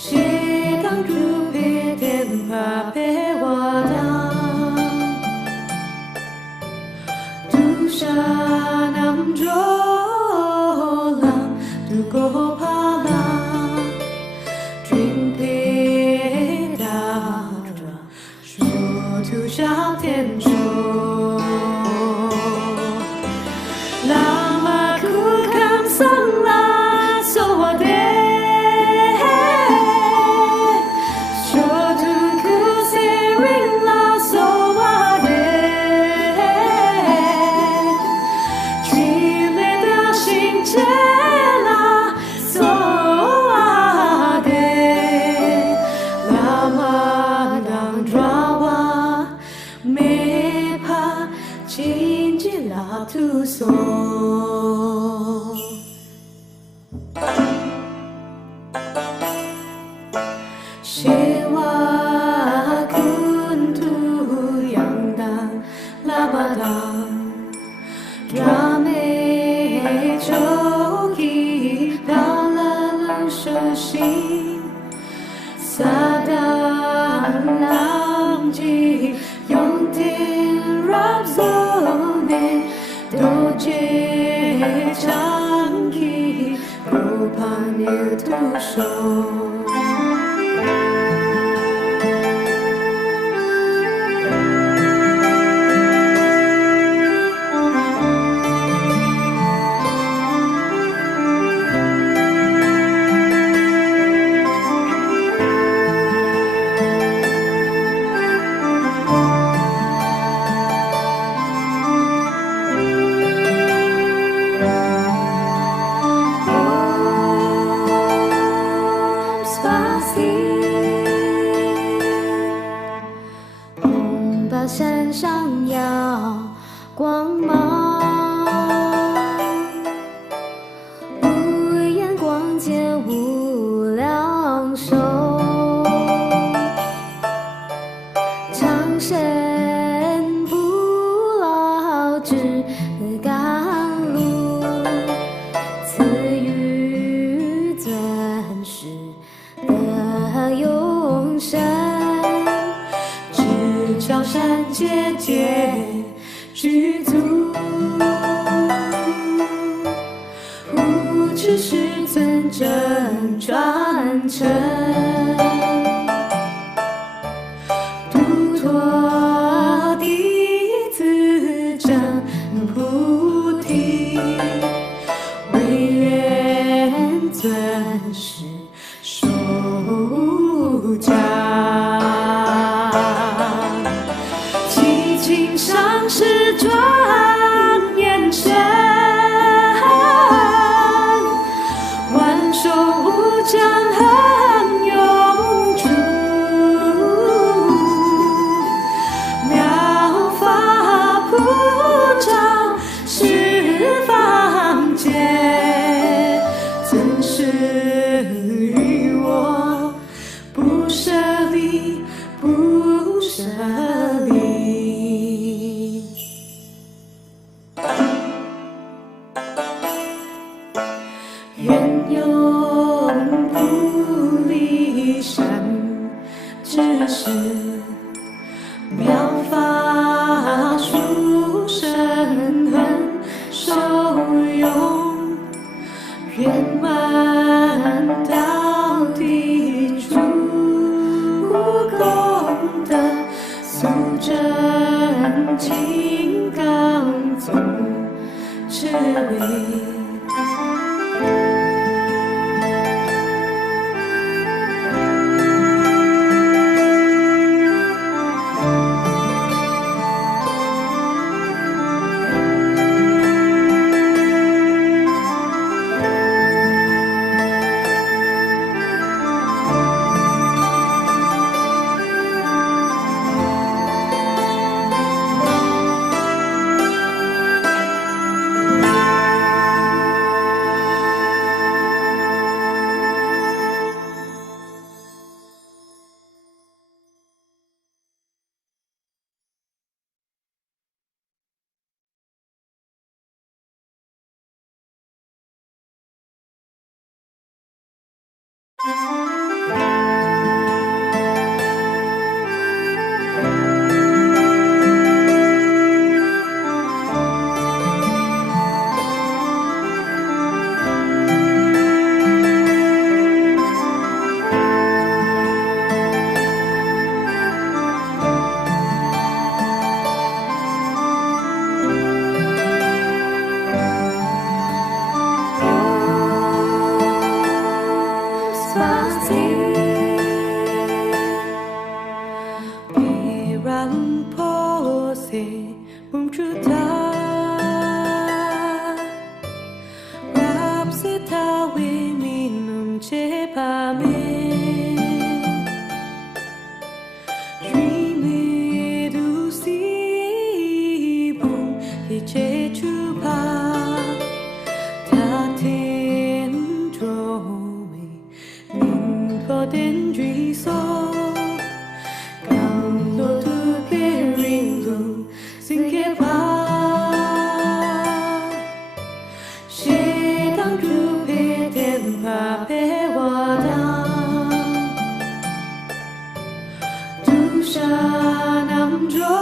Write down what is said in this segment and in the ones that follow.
시간 굽히된 밥에와다 두샤남 조람 두고 파라 드림페라说图小天说Lama ku kam sang la so wa de说图ku se ring la so wa de去了的心切啦 so wa de Lama dang drawa me pa chin ji la tu so Shiwa kuntu yang dang labadang Drame choki dalalu shoshi Sadam lamji yong tin rab zone Doje changi rupan tu show山上耀光芒，无眼光见无量寿，长生不老之甘露，赐予尊师的永生。高山节节具足，无知师尊真传承，度脱弟子证菩提，唯愿尊师授教。上师庄严身，万寿无疆恒永驻，妙法普照十方界，尊师于我不舍离，不舍离。愿永不离善知识，妙法殊胜恒受用，圆满到底诸功德，速证金刚宗之理。pasti Piran pose Mumchuta Rapsita we minum chepame Dreamy du si bum Kiche chupa Tatin drome Min poden driso Gam lo tu pering lu Singha pa She dang dru pe den pa pe wa dang Du sha nam dro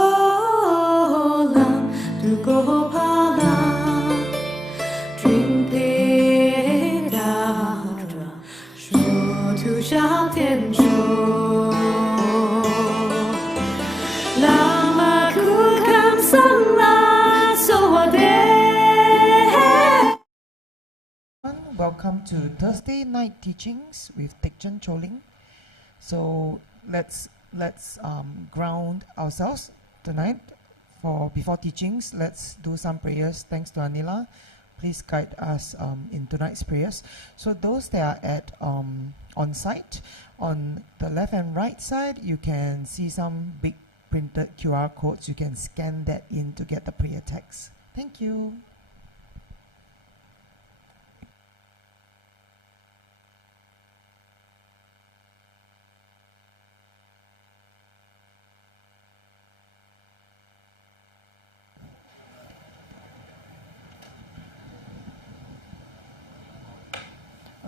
lam Du go pa lam Drink pe da dra Shu tu sha tian shu Lama ku kam sang la so wa de Welcome to Thursday night teachings with Tekchen Choling. So let's ground ourselves tonight. Before teachings, let's do some prayers. Thanks to Anila. Please guide us in tonight's prayers. So those that are at on site, on the left and right side, you can see some big printed QR codes. You can scan that in to get the prayer text. Thank you.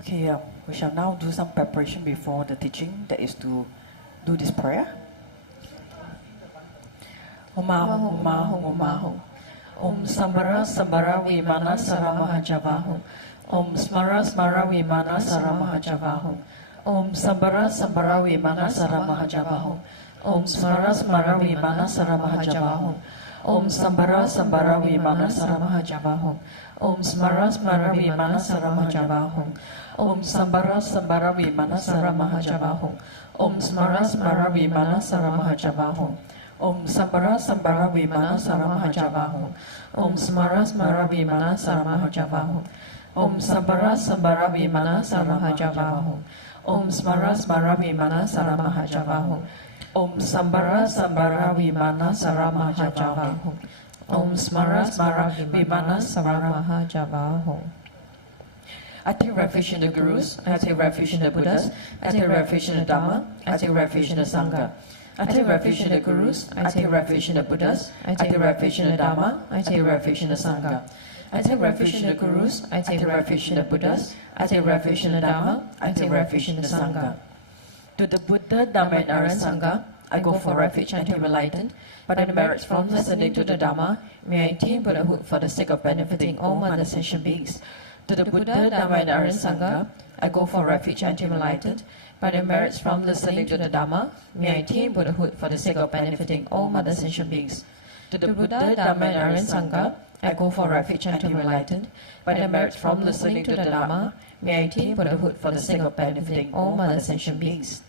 Okay, we shall now do some preparation before the teaching, that is to do this prayer. Omahong, omahong, omahong. Om Sambara Sambara Vimana Saramahajavahum. Om Smara Smara Vimana Saramahajavahum. Om Sambara Sambara Vimana Saramahajavahum. Om Smara Smara Vimana Saramahajavahum. Om Sambara Sambara Vimana Saramahajavahum. Om Smara Smara Vimana Saramahajavahum. Om Sambara Sambara Vimana Saramahajavahum. Om Smara Smara Vimana Saramahajavahum. Om Sambara Sambara Vimana Saramahajavahum. Om Smara Smara Vimana Saramahajavahum. Om Sambara Sambara Vimana Saramahajavahum. Om Smara Smara Vimana Saramahajavahum. Om Sambara Sambara Vimana Saramahajavahum. Om Smara Smara Vimana Saramahajavahum. I take refuge in the Gurus, I take refuge in the Buddhas, I take refuge in the Dharma, I take refuge in the Sangha. I take refuge in the Gurus, I take refuge in the Buddhas, I take refuge in the Dharma, I take refuge in the Sangha. I take refuge in the Gurus, I take refuge in the Buddhas, I take refuge in the Dharma, I take refuge in the Sangha. To the Buddha, Dharma and Aryan Sangha, I go for refuge and to be enlightened. By the merits from listening to the Dharma, may I attain Buddhahood for the sake of benefiting all mother sentient beings. To the Buddha, Dharma and Aryan Sangha, I go for refuge and to be enlightened. By the merits from listening to the Dharma, may I attain Buddhahood for the sake of benefiting all mother sentient beings. To the Buddha, Dharma and Aryan Sangha, I go for refuge and to be enlightened. By the merits from listening to the Dharma, may I attain Buddhahood for the sake of benefiting all mother sentient beings.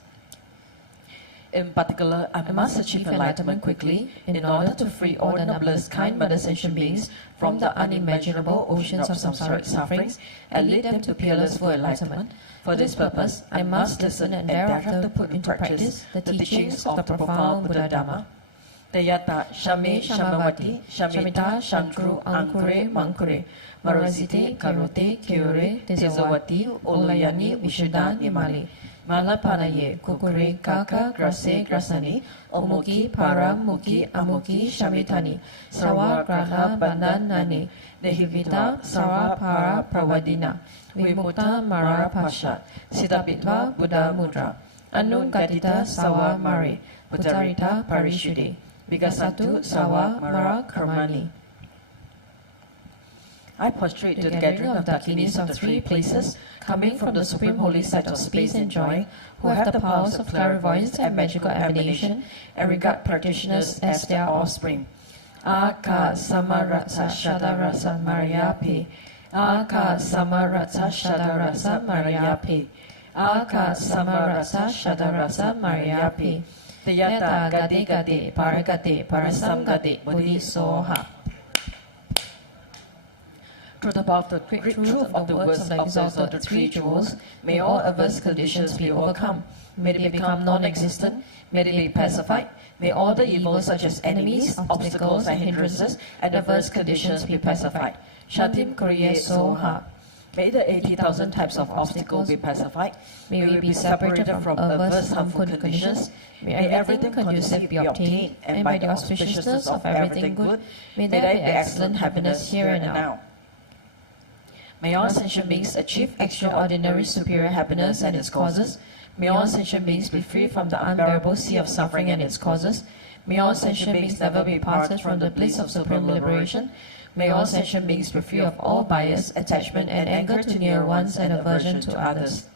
In particular, I must achieve enlightenment quickly in order to free all the noblest kind mother sentient beings from the unimaginable oceans of samsaric sufferings and lead them to peerless full enlightenment. For this purpose, I must listen and thereafter put into practice the teachings of the profound Buddha Dharma. Tayata Shame Shamavati Shamita Shankru Ankure Mankure Marasite Karote Kyore Tezawati Ulayani Vishuddha Nimali Malapanaye Kukure Kaka Grase Grasani Omuki Para Muki Amuki Shamitani Sawa Graha Bandanani Dehivita Sawa Para Prawadina Vimuta Mara Pasha Siddhabitva Buddha Mudra Anun Gadita Sawa Mari Uttarita Parishudi Vigasatu Sawa Mara Karmani. I prostrate to the gathering of Dakinis of the three places, coming from the supreme holy site of space and joy, who have the powers of clairvoyance and magical emanation, and regard practitioners as their offspring. Aka Samaratsa Shadarasa Mariapi. Aka Samaratsa Shadarasa Mariapi. Aka samarasa shadarasa mariapi. Tayata gati gati paragati parasam gati bodhi soha. Through the path of the great truth of the words of the exalted three jewels, may all adverse conditions be overcome. May they become non-existent. May they be pacified. May all the evils such as enemies, obstacles and hindrances and adverse conditions be pacified. Shantim Kuriye Soha. May the 80,000 types of obstacles be pacified. May we be separated from adverse harmful conditions. May everything conducive be obtained, and by the auspiciousness of everything good, may there be excellent happiness here and now. May all sentient beings achieve extraordinary superior happiness and its causes. May all sentient beings be free from the unbearable sea of suffering and its causes. May all sentient beings never be parted from the bliss of supreme liberation. May all sentient beings be free of all bias, attachment, and anger to near ones and aversion to others.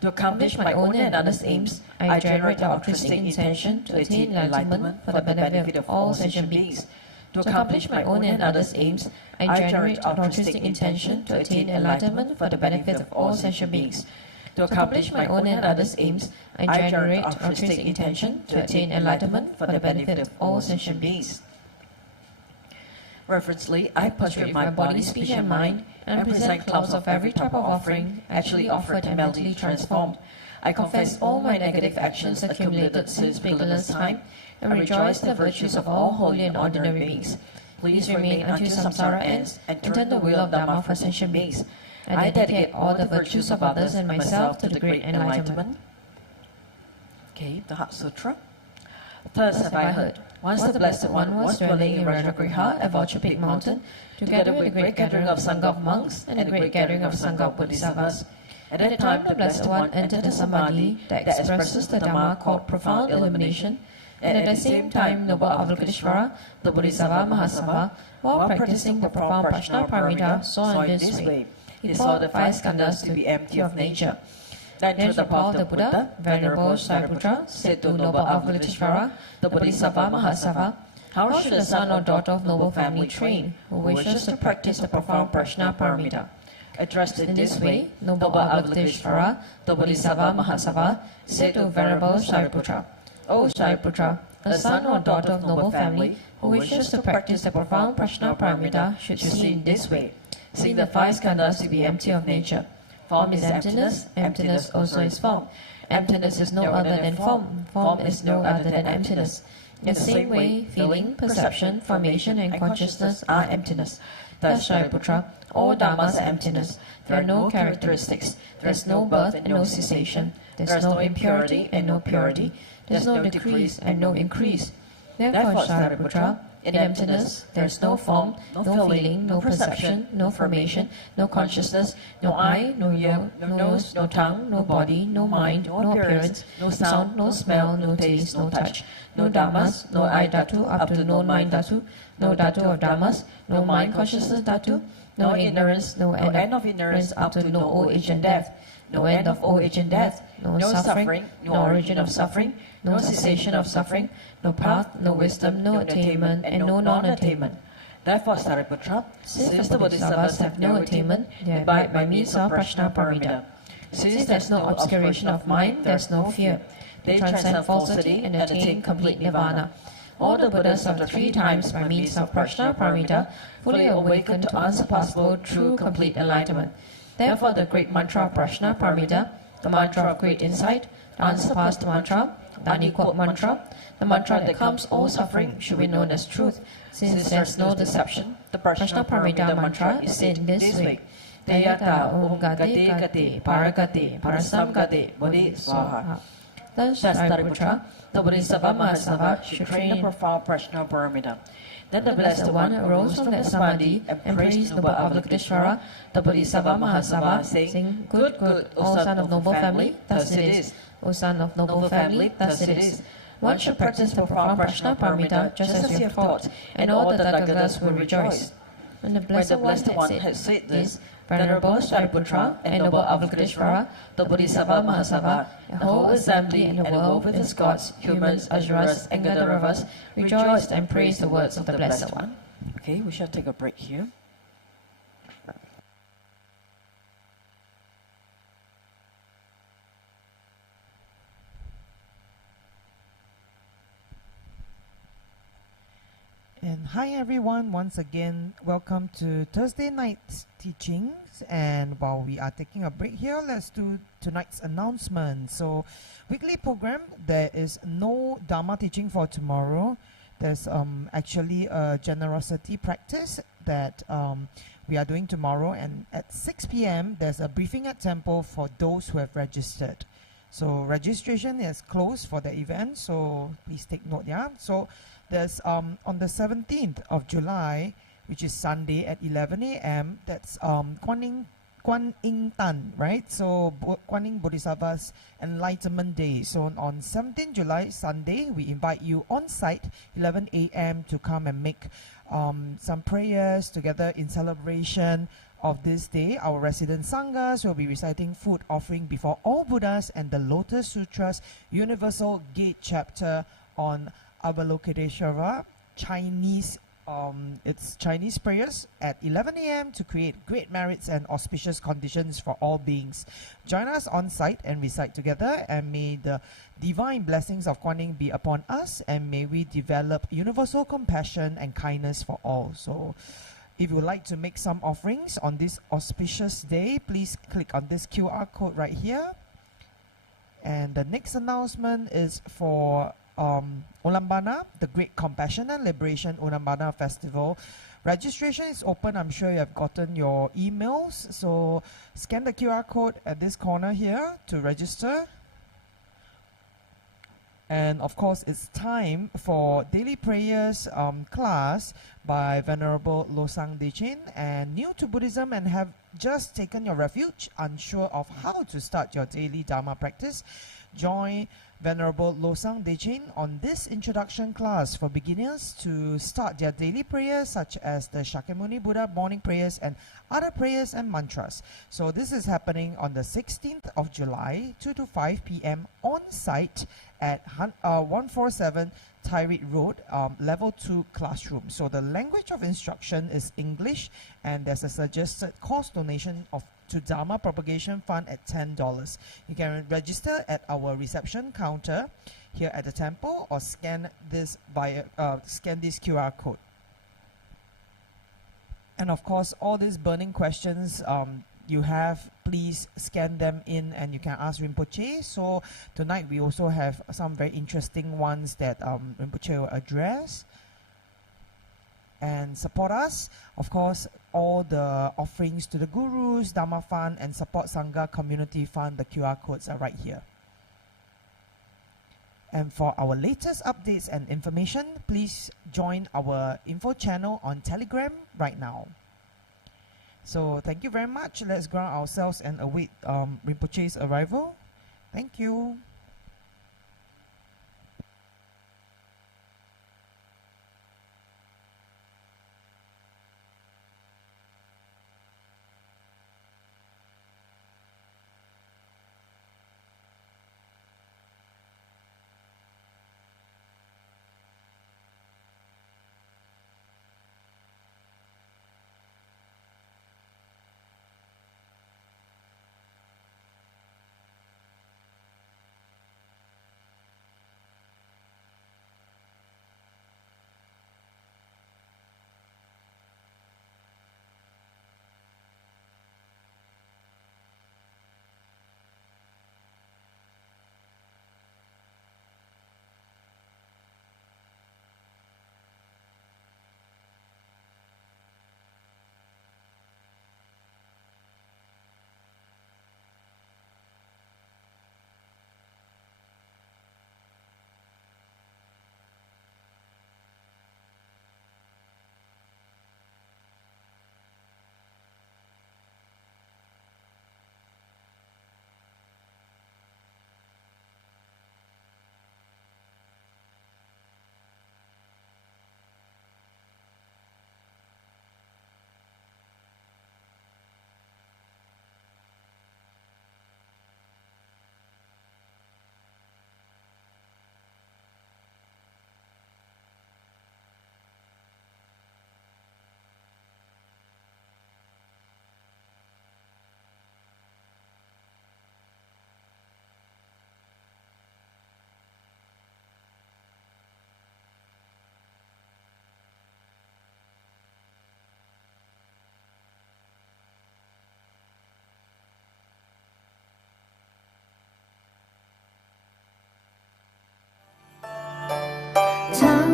To accomplish my own and others' aims, I generate the altruistic intention to attain enlightenment for the benefit of all sentient beings. To accomplish my own and others' aims, I generate altruistic intention to attain enlightenment for the benefit of all sentient beings. To accomplish my own and others' aims, I generate altruistic intention to attain enlightenment for the benefit of all sentient beings. Referencely, I prostrate my body, speech, and mind, and present clouds of every type of offering, actually offered and mentally transformed. I confess all my negative actions accumulated since beginner's time, and rejoice in the virtues of all holy and ordinary beings. Please remain until samsara ends, and turn the wheel of Dharma for sentient beings. I dedicate all the virtues of others and myself to the great enlightenment. Okay, the Heart Sutra. First have I heard, once the Blessed One was dwelling in Rajagriha at Vulture Peak Mountain, together with the great gathering of Sangha of monks and the great gathering of Sangha of Bodhisattvas. At that time, the Blessed One entered the Samadhi that expresses the Dharma called profound illumination, and at the same time, Noble Avalokiteshvara, the Bodhisattva Mahasava, while practicing the profound Prajnaparamita, saw in this way. He saw the five skandhas to be empty of nature. Then through the path of the Buddha, Venerable Sariputra said to Noble Avalokiteshvara, the Bodhisattva Mahasava, how should a son or daughter of noble family train who wishes to practice the profound Prajnaparamita? Addressed in this way, Noble Avalokiteshvara, the Bodhisattva Mahasava, said to Venerable Sariputra, O Sariputra, a son or daughter of noble family who wishes to practice the profound Prajnaparamita should see in this way. See the five skandhas to be empty of nature. Form is emptiness, emptiness also is form. Emptiness is no other than form, form is no other than emptiness. In the same way, feeling, perception, formation, and consciousness are emptiness. Thus, Shariputra, all dharmas are emptiness. There are no characteristics. There is no birth and no cessation. There is no impurity and no purity. There is no decrease and no increase. Therefore, Shariputra, in emptiness, there is no form, no feeling, no perception, no formation, no consciousness, no eye, no ear, no nose, no tongue, no body, no mind, no appearance, no sound, no smell, no taste, no touch, no dharmas, no eye dhatu up to no mind dhatu, no dhatu of dharmas, no mind consciousness dhatu, no ignorance, no end of ignorance up to no old age and death, no end of old age and death, no suffering, no origin of suffering, no cessation of suffering, no path, no wisdom, no attainment, and no non-attainment. Therefore, Sariputra, since the Bodhisattvas have no attainment, they abide by means of Prajnaparamita. Since there is no obscuration of mind, there is no fear. They transcend falsity and attain complete nirvana. All the Buddhas of the three times by means of Prajnaparamita fully awaken to unsurpassable, true, complete enlightenment. Therefore, the great mantra of Prajnaparamita, the mantra of great insight, the unsurpassed mantra, the unequaled mantra, the mantra that calms all suffering should be known as truth, since there is no deception. The Prajnaparamita mantra is said in this way. Tayata om gati gati paragati parasam gati bodhi swaha. Thus, Sariputra, the Bodhisattva Mahasava should train the profound Prajnaparamita. Then the Blessed One arose from that samadhi and praised Noble Avalokiteshvara, the Bodhisattva Mahasava, saying, Good, good, O son of noble family, thus it is. O son of noble family, thus it is. One should practice the profound Prajnaparamita just as you have taught, and all the Tathagatas will rejoice. When the Blessed One had said this, Venerable Sariputra and Noble Avalokiteshvara, the Bodhisattva Mahasava, the whole assembly in the world with its gods, humans, asuras, and Gandharvas rejoiced and praised the words of the Blessed One. Okay, we shall take a break here. And hi everyone, once again, welcome to Thursday night's teachings. And while we are taking a break here, let's do tonight's announcement. So, weekly program, there is no Dharma teaching for tomorrow. There's actually a generosity practice that we are doing tomorrow, and at 6 p.m. there's a briefing at temple for those who have registered. So registration is closed for the event, so please take note, yeah? So there's on the 17th of July, which is Sunday at 11 a.m., that's Kuan Yin Tan, right? So Kuan Yin Bodhisattva's Enlightenment Day. So on 17 July, Sunday, we invite you on site, 11 a.m., to come and make some prayers together in celebration of this day. Our resident Sanghas will be reciting food offering before all Buddhas and the Lotus Sutra's Universal Gate chapter on Avalokiteshvara, Chinese. It's Chinese prayers at 11 a.m. to create great merits and auspicious conditions for all beings. Join us on site and recite together, and may the divine blessings of Kuan Yin be upon us, and may we develop universal compassion and kindness for all. So, if you would like to make some offerings on this auspicious day, please click on this QR code right here. And the next announcement is for Ullambana, the Great Compassion and Liberation Ullambana Festival. Registration is open. I'm sure you have gotten your emails. So scan the QR code at this corner here to register. And of course, it's time for daily prayers class by Venerable Losang Dechin. And new to Buddhism and have just taken your refuge, unsure of how to start your daily Dharma practice, join Venerable Losang Dechin on this introduction class for beginners to start their daily prayers, such as the Shakyamuni Buddha morning prayers and other prayers and mantras. So this is happening on the 16th of July, 2 to 5 p.m. on site at 147 Tyree Road, level 2 classroom. So the language of instruction is English, and there's a suggested cost donation to Dharma Propagation Fund at $10. You can register at our reception counter here at the temple, or scan this QR code. And of course, all these burning questions you have, please scan them in and you can ask Rinpoche. So tonight we also have some very interesting ones that Rinpoche will address. And support us. Of course, all the offerings to the Gurus, Dharma Fund, and Support Sangha Community Fund, the QR codes are right here. And for our latest updates and information, please join our info channel on Telegram right now. So thank you very much. Let's ground ourselves and await Rinpoche's arrival. Thank you.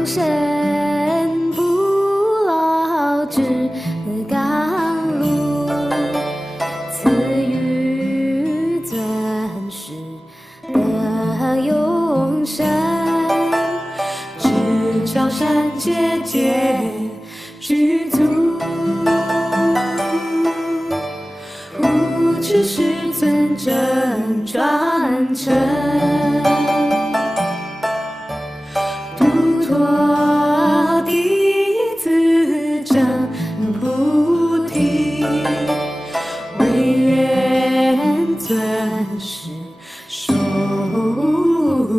生不老之甘露，赐予尊师的永生，只教善解解具足，无知师尊真传承。托弟子证菩提，唯愿尊师授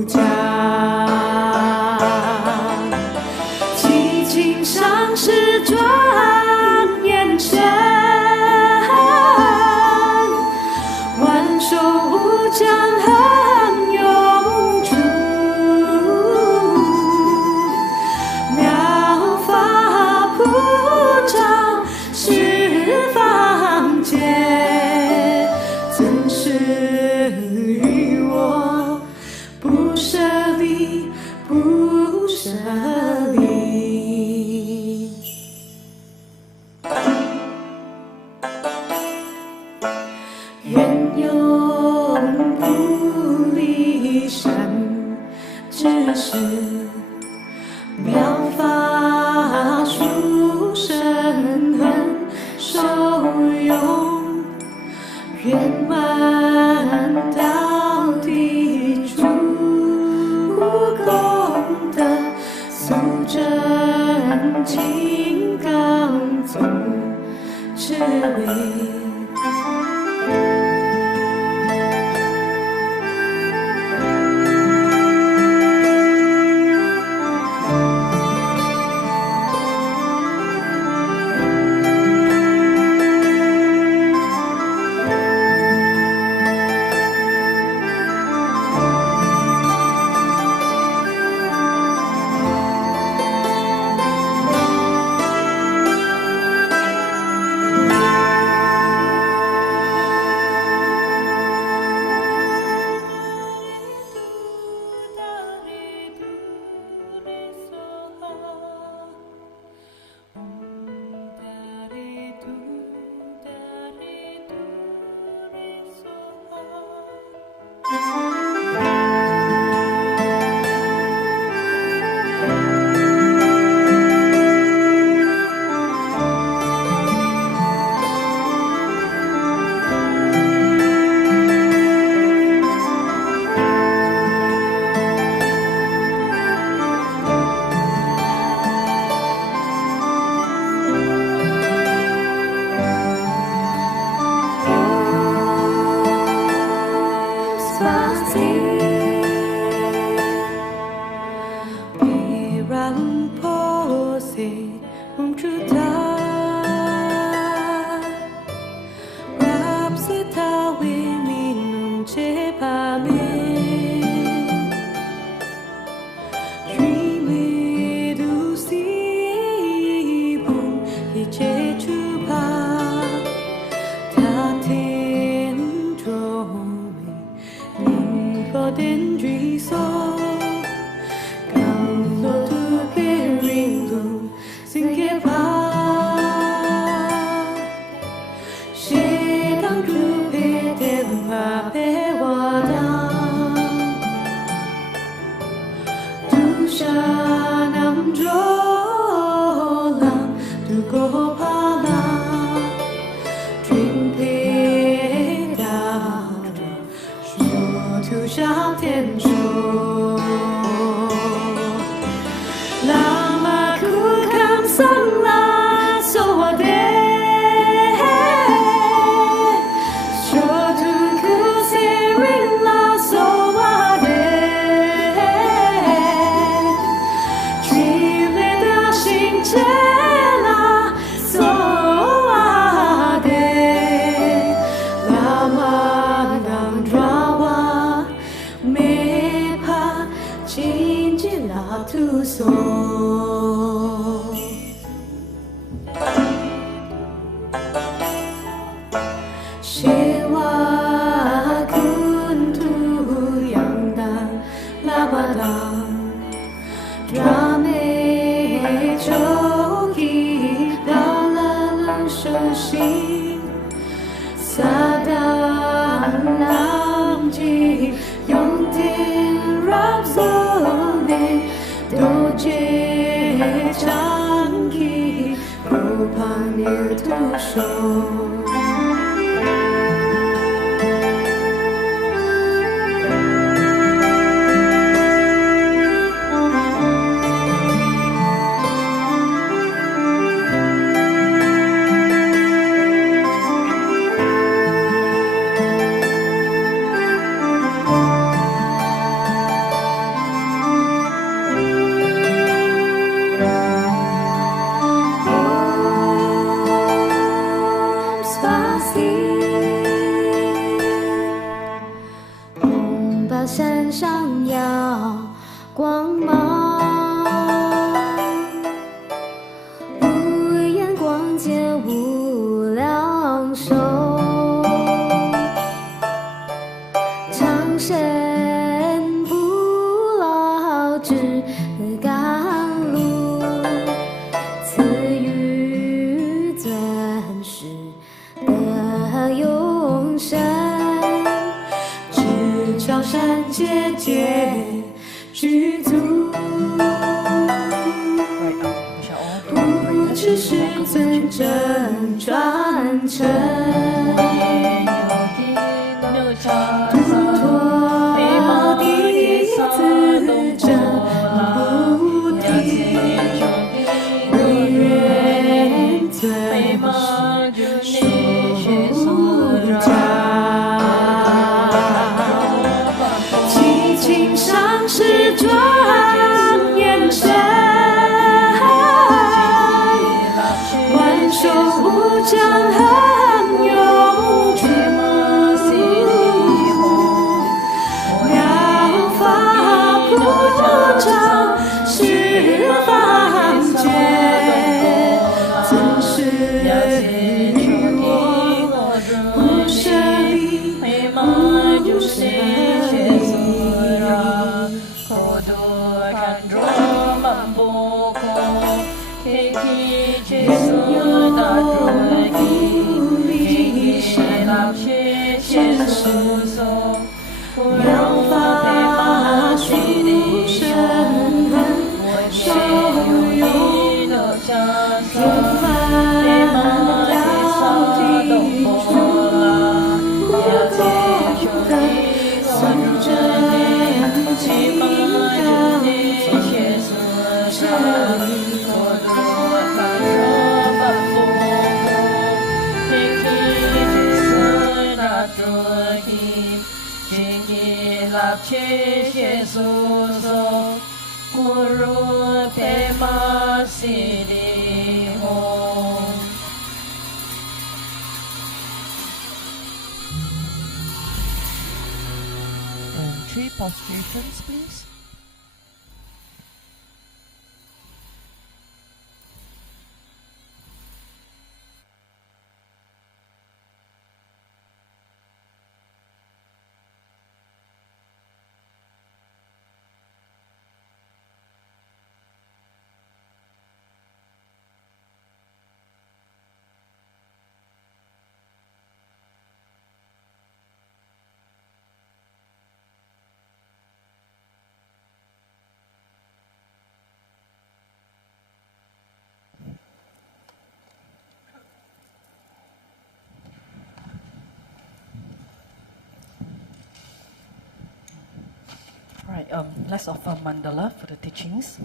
教，祈请上师庄严身，万寿无疆恒永驻。尊师与我不舍离，不舍离。愿永不离善知识，妙法殊深恒受用。圆满到底诸功德，速证金刚宗之理。Rame 徒手。山上耀光芒，无眼光界无量寿，长生不老之甘露，赐予尊师的永生。高山节节具足，不只是尊真传承，托弟子真不提，唯愿尊师出家。上师庄严身，万寿无疆恒永驻，妙法普照十方界，尊师与我不舍离，不舍离。妙法殊胜，受用天凡了地主，尊真清高真切切苏苏Guru Pema Siddhi Om. And 3 prostrations, please. Right, let's offer mandala for the teachings.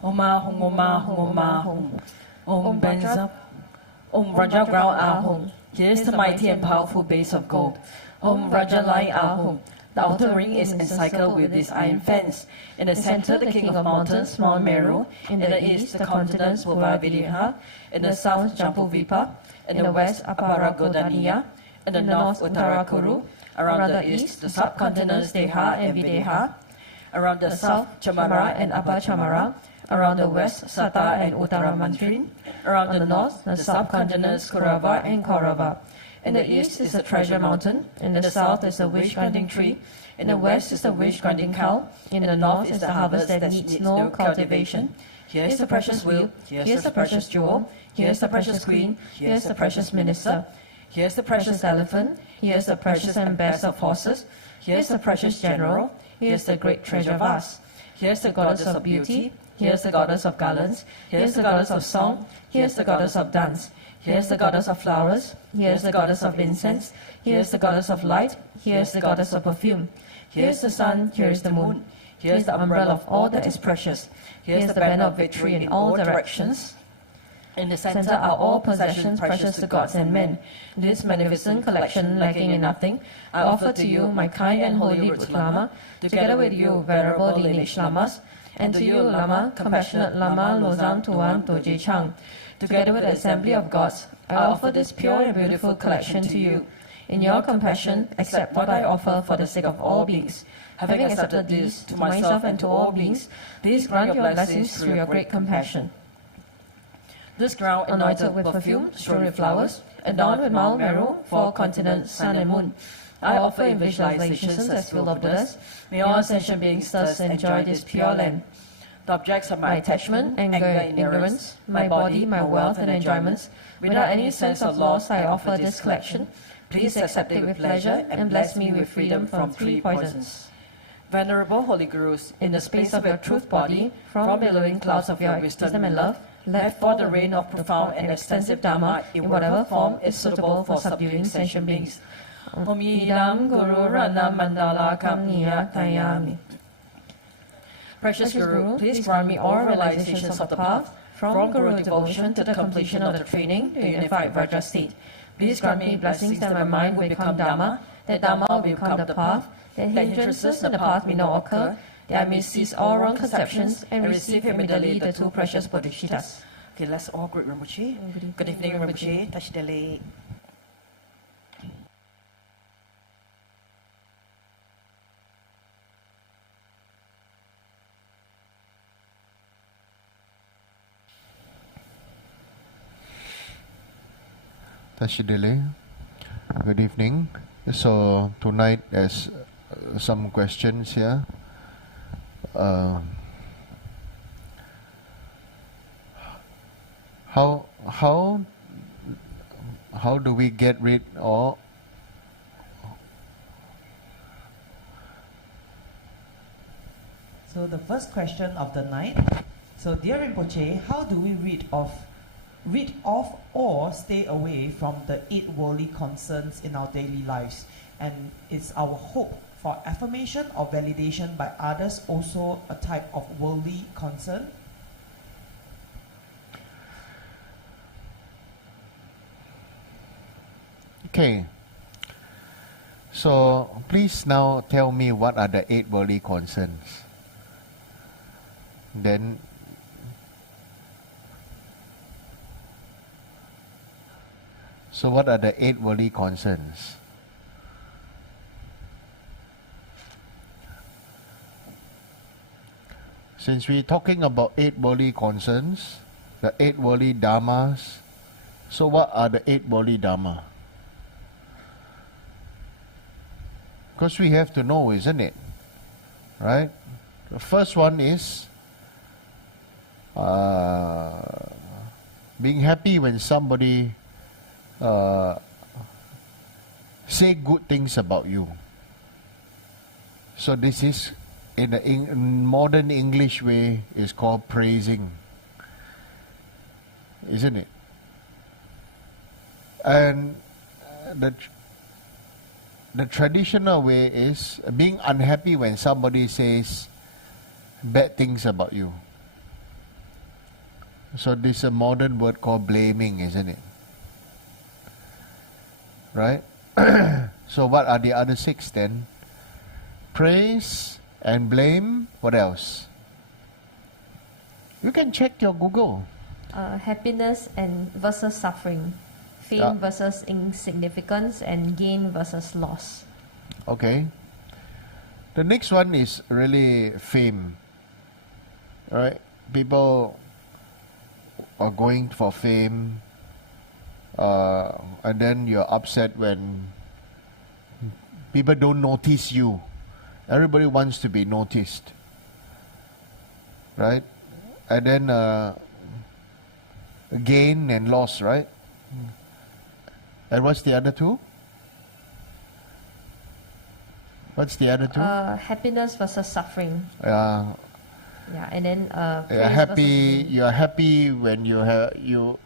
Om Ahum, Om Ahum, Om Ahum. Om Benza, Om Raja Ground Ahum. Here is the mighty and powerful base of gold. Om Raja Lai Ahum. The outer ring is encircled with this iron fence. In the center, the king of mountains, Mount Meru. In the east, the continents, Vibhavidha. In the south, Jambuvipa. In the west, Aparagodaniya. In the north, Uttarakuru. Around the east, the subcontinents Deha and Videha. Around the south, Chamara and Upper Chamara. Around the west, Sata and Uttaramantrin. Around the north, the subcontinents Kurava and Kaurava. In the east is the treasure mountain. In the south is the wish-granting tree. In the west is the wish-granting cow. In the north is the harvest that needs no cultivation. Here is the precious wheel. Here is the precious jewel. Here is the precious queen. Here is the precious minister. Here is the precious elephant. Here is the precious and best of horses. Here is the precious general. Here is the great treasure vase. Here is the goddess of beauty. Here's the goddess of garlands. Here's the goddess of song. Here's the goddess of dance. Here's the goddess of flowers. Here's the goddess of incense. Here's the goddess of light. Here's the goddess of perfume. Here's the sun. Here's the moon. Here's the umbrella of all that is precious. Here's the banner of victory in all directions. In the center are all possessions precious to gods and men. This magnificent collection, lacking in nothing, I offer to you, my kind and holy Root Lama, together with you, venerable lineage Lamas, and to you, Lama, compassionate Lama Losang Tuan Toji Chang. Together with the assembly of gods, I offer this pure and beautiful collection to you. In your compassion, accept what I offer for the sake of all beings. Having accepted these to myself and to all beings, please grant your blessings through your great compassion. This ground anointed with perfume, strewn with flowers, adorned with Mount Meru, 4 continents, sun and moon. I offer in visualizations as field of Buddhas. May all sentient beings thus enjoy this pure land. The objects of my attachment, anger and ignorance, my body, my wealth and enjoyments, without any sense of loss I offer this collection. Please accept it with pleasure and bless me with freedom from 3 poisons. Venerable Holy Gurus, in the space of your truth body, from billowing clouds of your wisdom and love, let fall the rain of profound and extensive Dharma in whatever form is suitable for subduing sentient beings. Om Idam Guru Rana Mandala Kamniya Tayami. Precious Guru, please grant me all realizations of the path, from Guru devotion to the completion of the training to unified Vajra state. Please grant me blessings that my mind will become Dharma, that Dharma will become the path, that hindrances in the path may not occur, that I may cease all wrong conceptions and receive immediately the 2 precious Bodhisattvas. Okay, let's all greet Rinpoche. Good evening, Rinpoche. Touch the leg. Tashidele, good evening. So tonight there's some questions here. How do we get rid of So the first question of the night. So dear Rinpoche, how do we rid of or stay away from the 8 worldly concerns in our daily lives? And is our hope for affirmation or validation by others also a type of worldly concern? Okay. So please now tell me what are the 8 worldly concerns. Then so what are the 8 worldly concerns? Since we're talking about 8 worldly concerns, the 8 worldly dharmas, so what are the 8 worldly dharma? Because we have to know, isn't it? Right? The first one is being happy when somebody say good things about you. So this is, in a modern English way, is called praising, isn't it? And the traditional way is being unhappy when somebody says bad things about you. So this is a modern word called blaming, isn't it? Right? So what are the other 6 then? Praise and blame. What else? You can check your Google. Happiness and versus suffering. Fame versus insignificance, and gain versus loss. Okay. The next one is really fame. Alright? People are going for fame, and then you're upset when people don't notice you. Everybody wants to be noticed. Right? And then gain and loss, right? And what's the other 2? What's the other 2? Happiness versus suffering. Yeah, and then You're praise happy. versus You're happy when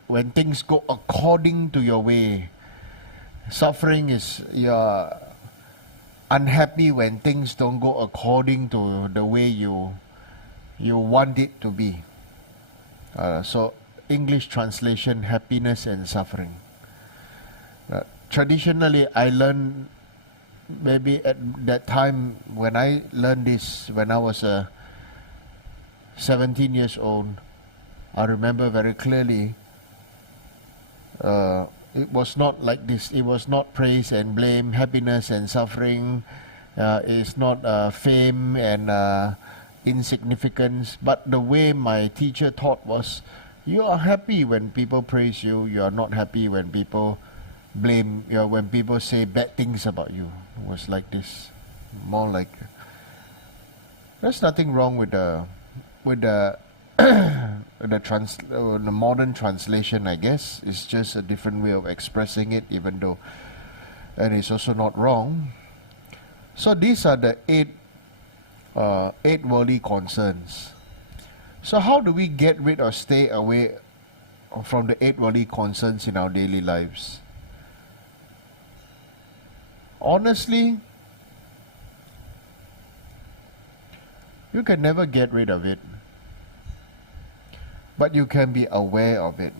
when things go according to your way. Suffering is you're unhappy when things don't go according to the way you want it to be. So English translation: happiness and suffering. Traditionally, I learned maybe at that time when I learned this when I was 17 years old. I remember very clearly. It was not like this. It was not praise and blame, happiness and suffering. It's not fame and insignificance. But the way my teacher taught was, you are happy when people praise you. You are not happy when people blame you. When people say bad things about you. It was like this. More like, there's nothing wrong with the the modern translation, I guess. It's just a different way of expressing it, even though, and it's also not wrong. So these are the eight worldly concerns. So how do we get rid or stay away from the 8 worldly concerns in our daily lives? Honestly, you can never get rid of it, but you can be aware of it.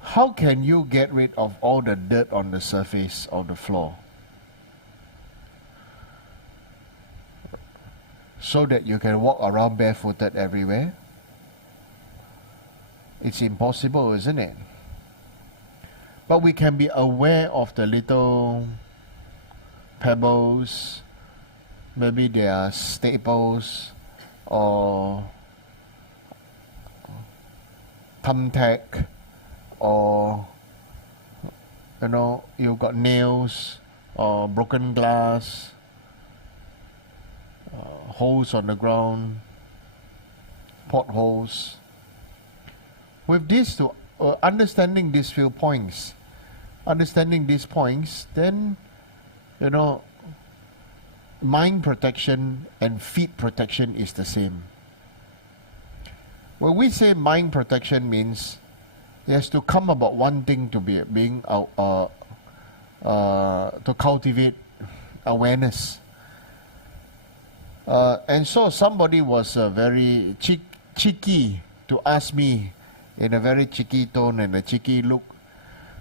How can you get rid of all the dirt on the surface of the floor so that you can walk around barefooted everywhere? It's impossible, isn't it? But we can be aware of the little pebbles, maybe they are staples or thumbtack, or you've got nails or broken glass, holes on the ground, potholes. With this, to understanding these few points, then mind protection and feet protection is the same. When we say mind protection, means it has to come about one thing to to cultivate awareness. And so somebody was very cheeky to ask me in a very cheeky tone and a cheeky look,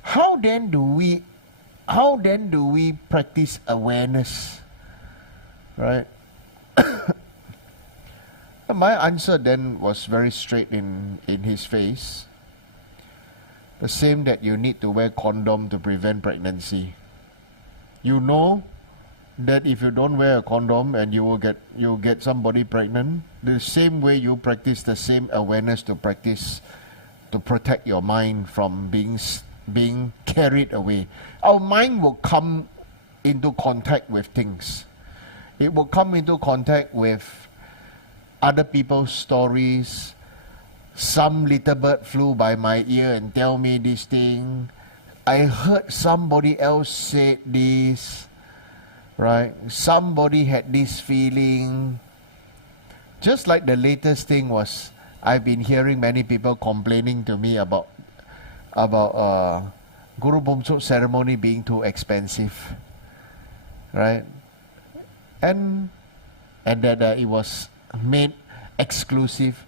how then do we practice awareness? Right? My answer then was very straight in his face. The same that you need to wear condom to prevent pregnancy. You know that if you don't wear a condom and you'll get somebody pregnant, the same way you practice the same awareness to protect your mind from being carried away. Our mind will come into contact with things. It will come into contact with other people's stories. Some little bird flew by my ear and tell me this thing. I heard somebody else say this, right? Somebody had this feeling. Just like the latest thing was, I've been hearing many people complaining to me about Guru Bumsuk ceremony being too expensive, right? And that it was made exclusive.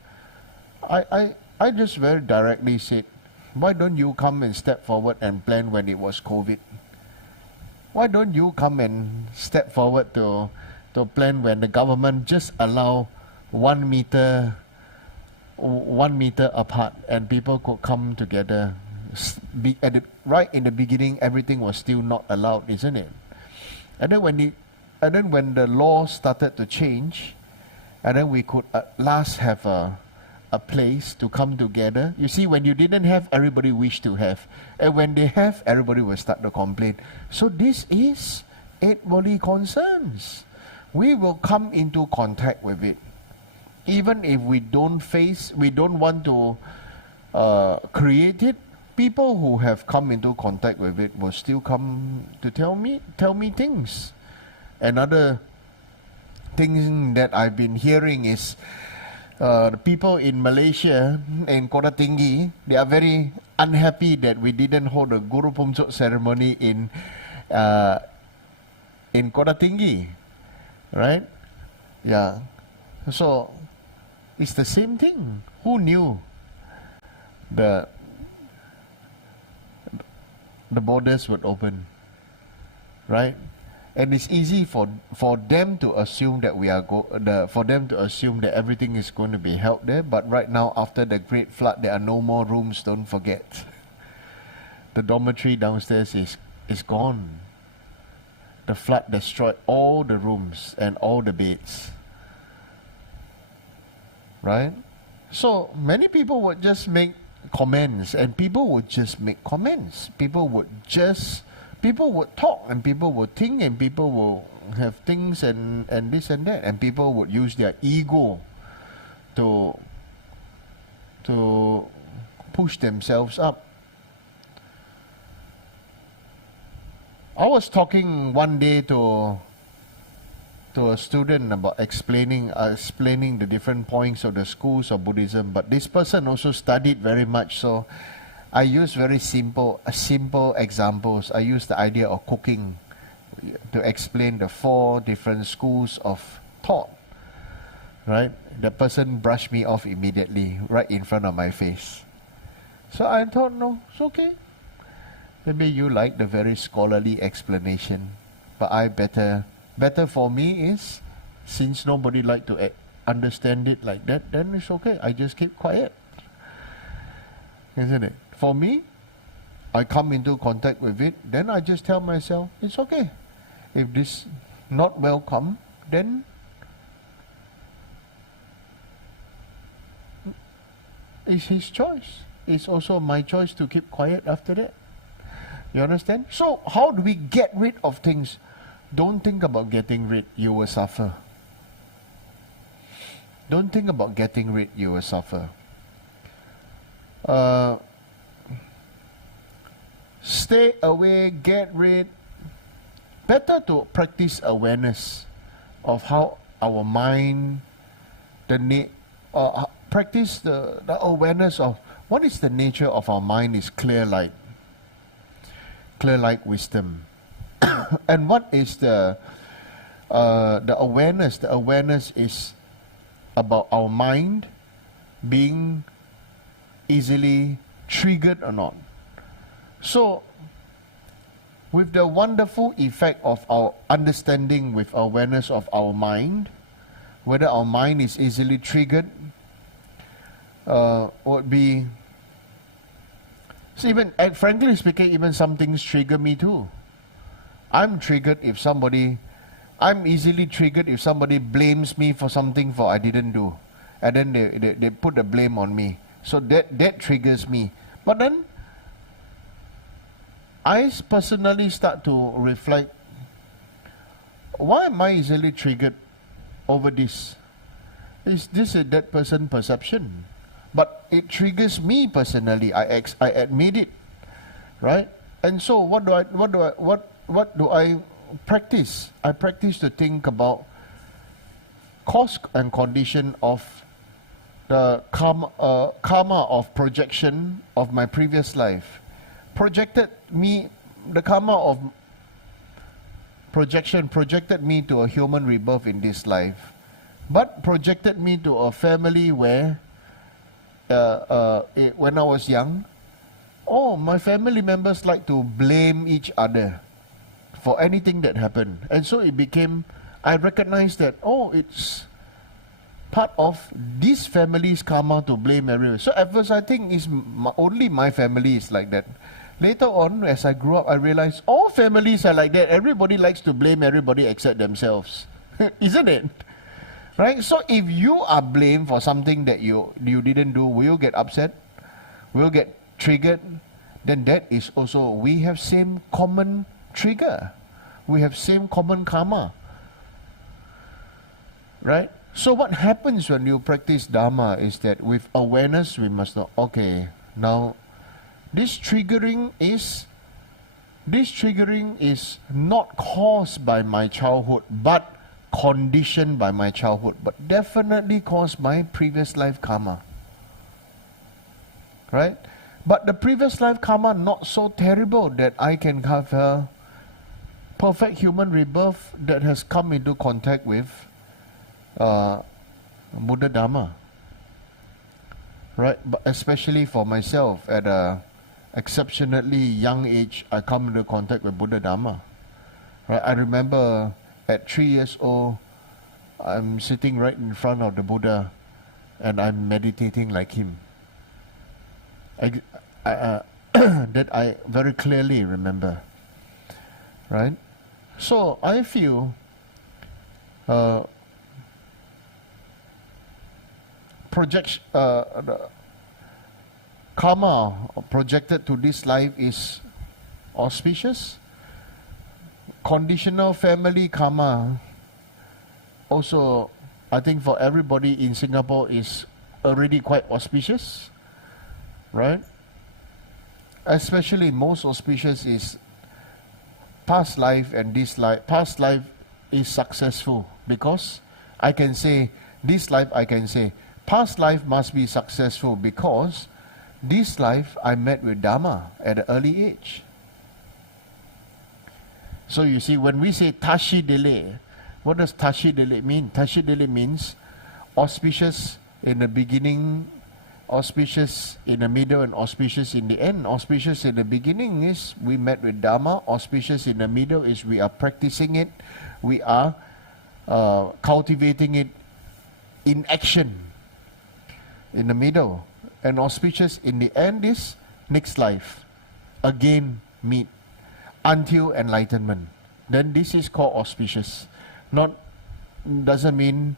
I just very directly said, why don't you come and step forward and plan when it was COVID? Why don't you come and step forward to plan when the government just allow 1 meter apart and people could come together? Right in the beginning, everything was still not allowed, isn't it? And then when the law started to change, and then we could at last have a place to come together. You see, when you didn't have, everybody wished to have. And when they have, everybody will start to complain. So this is 8 worldly concerns. We will come into contact with it. Even if we don't want to create it, people who have come into contact with it will still come to tell me things. Another thing that I've been hearing is the people in Malaysia, in Kota Tinggi, they are very unhappy that we didn't hold a Guru Pumsok ceremony in Kota Tinggi, right? Yeah. So it's the same thing. Who knew the borders would open, right? And it's easy for them to assume that for them to assume that everything is going to be held there. But right now, after the Great Flood, there are no more rooms. Don't forget, the dormitory downstairs is gone. The flood destroyed all the rooms and all the beds. Right? So many people would just make comments, and people would just make comments. People would talk, and people would think, and people will have things and this and that, and people would use their ego to push themselves up. I was talking one day to a student about explaining the different points of the schools of Buddhism, but this person also studied very much, so I use very simple examples. I use the idea of cooking to explain the 4 different schools of thought. Right? The person brushed me off immediately, right in front of my face. So I thought, no, it's okay. Maybe you like the very scholarly explanation, but better for me is, since nobody like to understand it like that, then it's okay. I just keep quiet, isn't it? For me, I come into contact with it, then I just tell myself, it's okay. If this not welcome, then it's his choice. It's also my choice to keep quiet after that. You understand? So how do we get rid of things? Don't think about getting rid, you will suffer. Don't think about getting rid, you will suffer. Stay away, get rid. Better to practice awareness of how our mind, practice the awareness of what is the nature of our mind is clear light wisdom. And what is the awareness? The awareness is about our mind being easily triggered or not. So, with the wonderful effect of our understanding with awareness of our mind, whether our mind is easily triggered, would be, so even, and frankly speaking, even some things trigger me too. I'm easily triggered if somebody blames me for something I didn't do. And then they put the blame on me. So that triggers me. But then, I personally start to reflect, why am I easily triggered over this? Is this a that person perception? But it triggers me personally. I admit it, right? And so what do I practice? I practice to think about cause and condition of the karma of projection of my previous life. The karma of projection projected me to a human rebirth in this life, but projected me to a family where, when I was young, my family members like to blame each other for anything that happened. And so it became, I recognized that, it's part of this family's karma to blame everyone. So at first I think only my family is like that. Later on, as I grew up, I realized all families are like that. Everybody likes to blame everybody except themselves. Isn't it? Right? So if you are blamed for something that you didn't do, will you get upset? Will you get triggered? Then that is also, we have same common trigger. We have same common karma. Right? So what happens when you practice Dharma is that with awareness, we must know, okay, now this triggering is not caused by my childhood, but conditioned by my childhood, but definitely caused by previous life karma. Right? But the previous life karma not so terrible that I can have a perfect human rebirth that has come into contact with Buddha Dharma. Right? But especially for myself, at a exceptionally young age, I come into contact with Buddha Dharma. Right? I remember at 3 years old, I'm sitting right in front of the Buddha and I'm meditating like him. That I very clearly remember. Right? So I feel karma projected to this life is auspicious. Conditional family karma also, I think for everybody in Singapore, is already quite auspicious, right? Especially most auspicious is past life and this life. Past life is successful because I can say, this life I can say, past life must be successful because this life I met with Dharma at an early age. So you see, when we say tashi dele, what does tashi dele mean? Tashi dele means auspicious in the beginning, auspicious in the middle, and auspicious in the end. Auspicious in the beginning is we met with Dharma. Auspicious in the middle is we are practicing it. We are cultivating it in action in the middle. And auspicious in the end is next life. Again meet until enlightenment. Then this is called auspicious. Not doesn't mean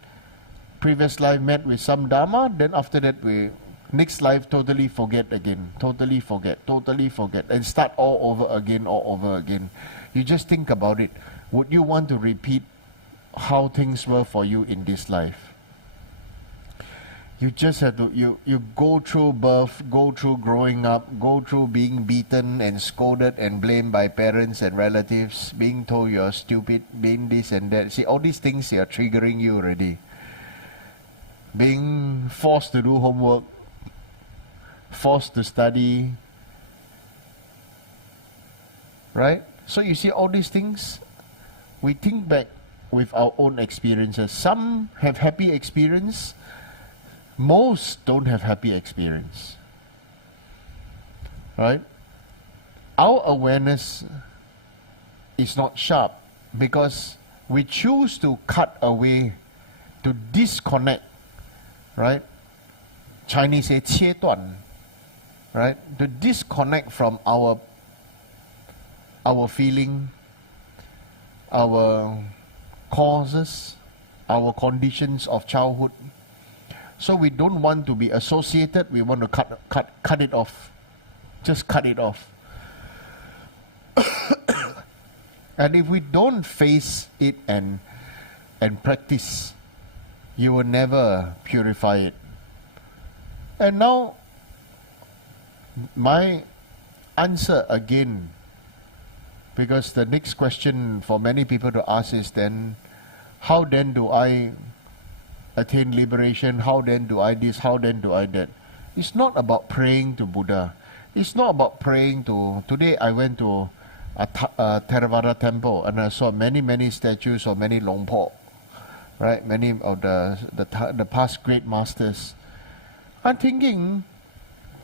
previous life met with some Dharma, then after that we next life totally forget again, totally forget, and start all over again. You just think about it. Would you want to repeat how things were for you in this life? You just have to, you go through birth, go through growing up, go through being beaten and scolded and blamed by parents and relatives, being told you're stupid, being this and that. See, all these things are triggering you already. Being forced to do homework, forced to study, right? So you see all these things, we think back with our own experiences. Some have happy experience, most don't have happy experience, right? Our awareness is not sharp because we choose to cut away, to disconnect, right? Chinese say 切断, right? To disconnect from our feeling, our causes, our conditions of childhood. So we don't want to be associated, we want to cut it off. Just cut it off. And if we don't face it and practice, you will never purify it. And now, my answer again, because the next question for many people to ask is then, how then do I attain liberation? How then do I this? How then do I that? It's not about praying to Buddha. It's not about praying to... Today I went to a Theravada temple and I saw many statues of many Longpo, right? Many of the past great masters. I'm thinking,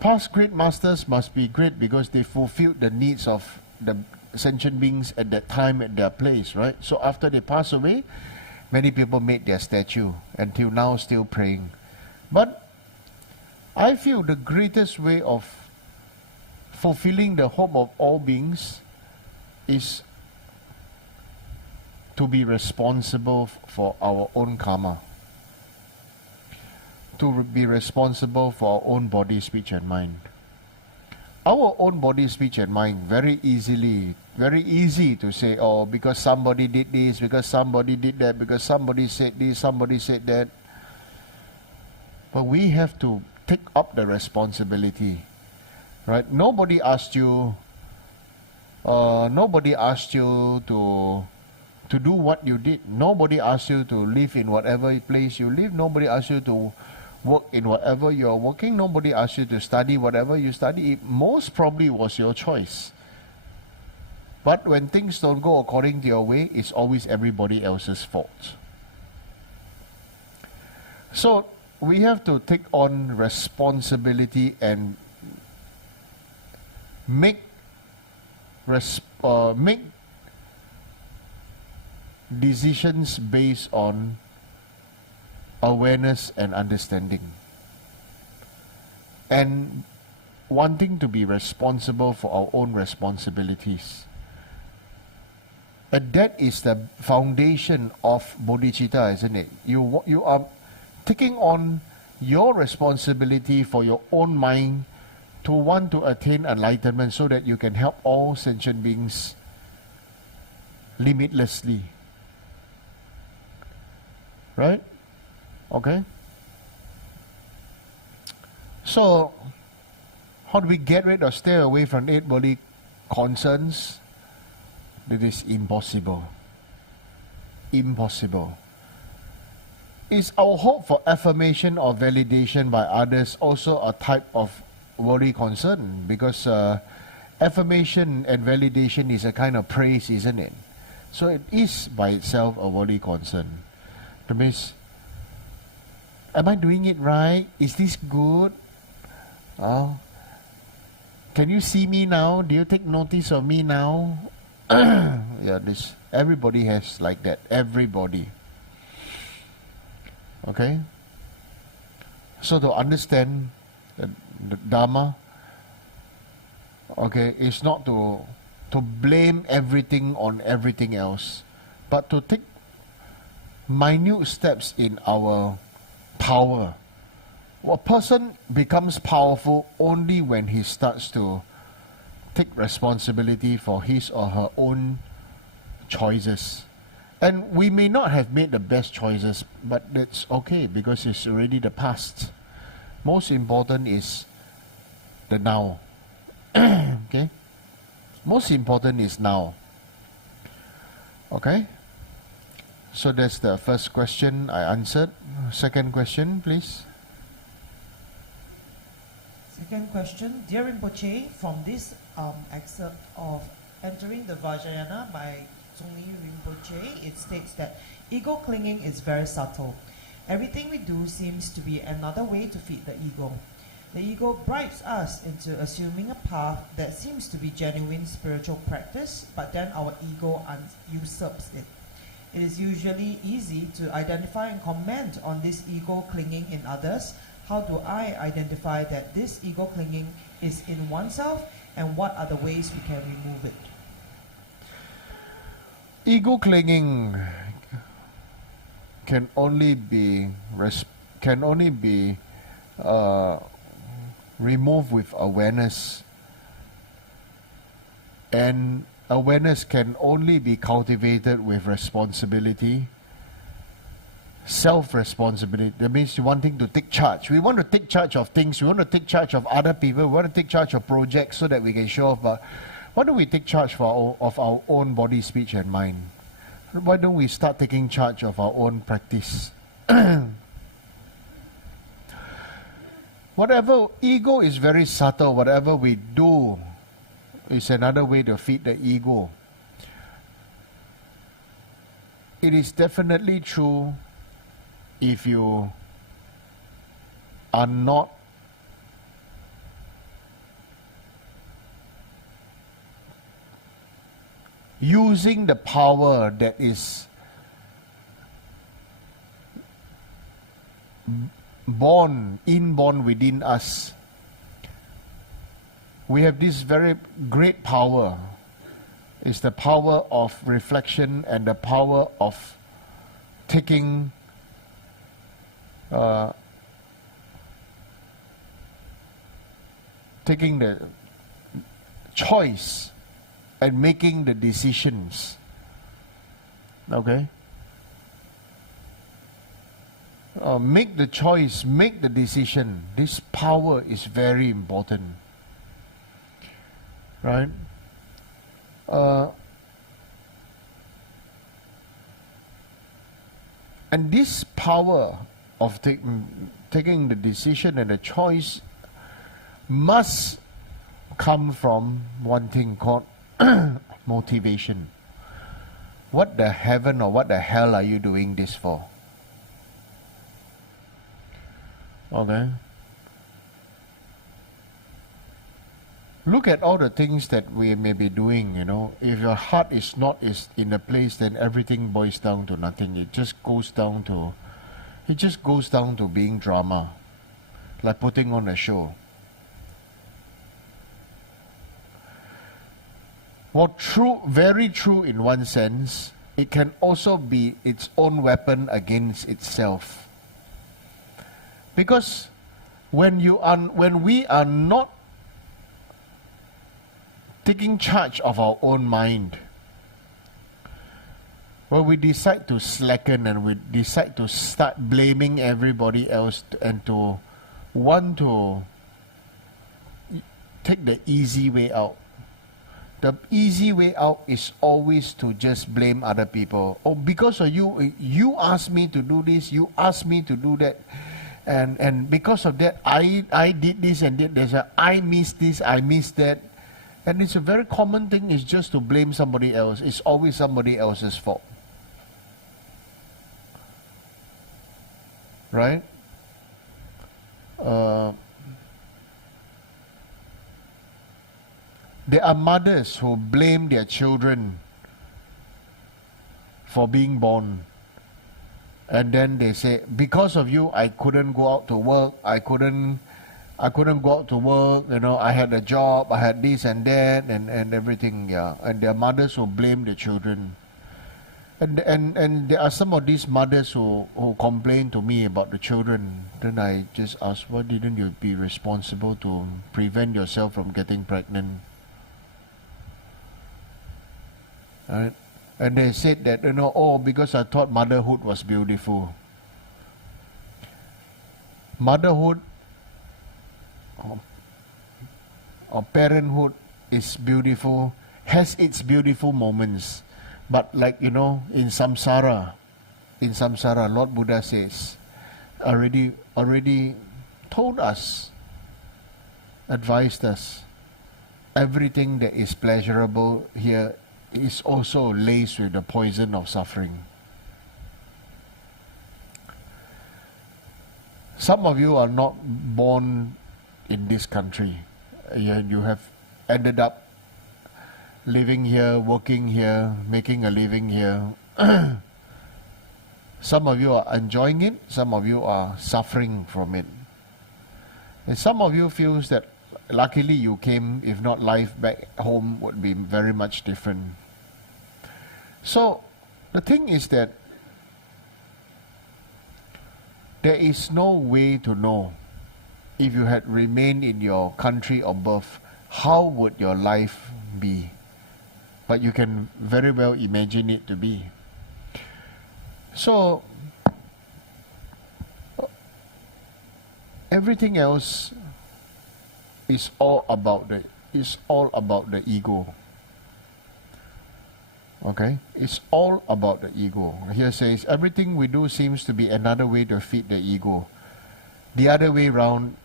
past great masters must be great because they fulfilled the needs of the sentient beings at that time, at their place, right? So after they pass away, many people made their statue, until now still praying. But I feel the greatest way of fulfilling the hope of all beings is to be responsible for our own karma. To be responsible for our own body, speech and mind. Our own body, speech and mind, very easy to say, oh, because somebody did this, because somebody did that, because somebody said this, somebody said that. But we have to take up the responsibility, right? Nobody asked you to to do what you did. Nobody asked you to live in whatever place you live. Nobody asked you to work in whatever you're working. Nobody asked you to study whatever you study. It most probably was your choice. But when things don't go according to your way, it's always everybody else's fault. So we have to take on responsibility and make decisions based on awareness and understanding, and wanting to be responsible for our own responsibilities. And that is the foundation of bodhicitta, isn't it? You are taking on your responsibility for your own mind to want to attain enlightenment so that you can help all sentient beings limitlessly. Right? Okay? So, how do we get rid or stay away from 8 body concerns? It is impossible. Impossible. Is our hope for affirmation or validation by others also a type of worry concern? Because affirmation and validation is a kind of praise, isn't it? So it is by itself a worry concern. That means, am I doing it right? Is this good? Can you see me now? Do you take notice of me now? Yeah, this everybody has like that. Everybody. Okay? So to understand the Dharma, okay, is not to blame everything on everything else, but to take minute steps in our power. A person becomes powerful only when he starts to take responsibility for his or her own choices. And we may not have made the best choices, but that's okay because it's already the past. Most important is the now. Okay? Most important is now. Okay? So that's the first question I answered. Second question, please. Second question, Dear Rinpoche, from this excerpt of Entering the Vajrayana by Singha Rinpoche, it states that ego clinging is very subtle. Everything we do seems to be another way to feed the ego. The ego bribes us into assuming a path that seems to be genuine spiritual practice, but then our ego usurps it. It is usually easy to identify and comment on this ego clinging in others. How do I identify that this ego clinging is in oneself, and what are the ways we can remove it? Ego clinging can only be removed with awareness, and awareness can only be cultivated with responsibility. Self-responsibility. That means wanting to take charge. We want to take charge of things. We want to take charge of other people. We want to take charge of projects so that we can show off. But why don't we take charge of our own body, speech, and mind? Why don't we start taking charge of our own practice? Whatever, ego is very subtle. Whatever we do is another way to feed the ego. It is definitely true if you are not using the power that is inborn within us. We have this very great power. It's the power of reflection and the power of taking the choice and making the decisions. Okay? Make the choice, make the decision. This power is very important. Right? And this power of taking the decision and the choice must come from one thing called motivation. What the heaven or what the hell are you doing this for? Okay. Look at all the things that we may be doing, you know. If your heart is not in a place, then everything boils down to nothing. It just goes down to being drama, like putting on a show. Well, true, very true in one sense, it can also be its own weapon against itself. Because when we are not taking charge of our own mind, when we decide to slacken and we decide to start blaming everybody else and to want to take the easy way out. The easy way out is always to just blame other people. Oh, because of you, you asked me to do this, you asked me to do that. And because of that, I did this and did this. I missed this, I missed that. And it's a very common thing is just to blame somebody else. It's always somebody else's fault. Right? There are mothers who blame their children for being born. And then they say, because of you, I couldn't go out to work. I couldn't go out to work, you know, I had a job, I had this and that and everything, yeah. And there are mothers who blame the children. And there are some of these mothers who complain to me about the children. Then I just ask, why didn't you be responsible to prevent yourself from getting pregnant? Right? And they said that, you know, oh, because I thought motherhood was beautiful. Motherhood or parenthood is beautiful, has its beautiful moments. But like, you know, in samsara, Lord Buddha says, already told us, advised us, everything that is pleasurable here is also laced with the poison of suffering. Some of you are not born in this country. You have ended up living here, working here, making a living here. Some of you are enjoying it, some of you are suffering from it. And some of you feels that luckily you came, if not life back home would be very much different. So the thing is that there is no way to know if you had remained in your country of birth, how would your life be? But you can very well imagine it to be. So everything else is all about the ego. Okay? It's all about the ego. Here says, everything we do seems to be another way to feed the ego. The other way around,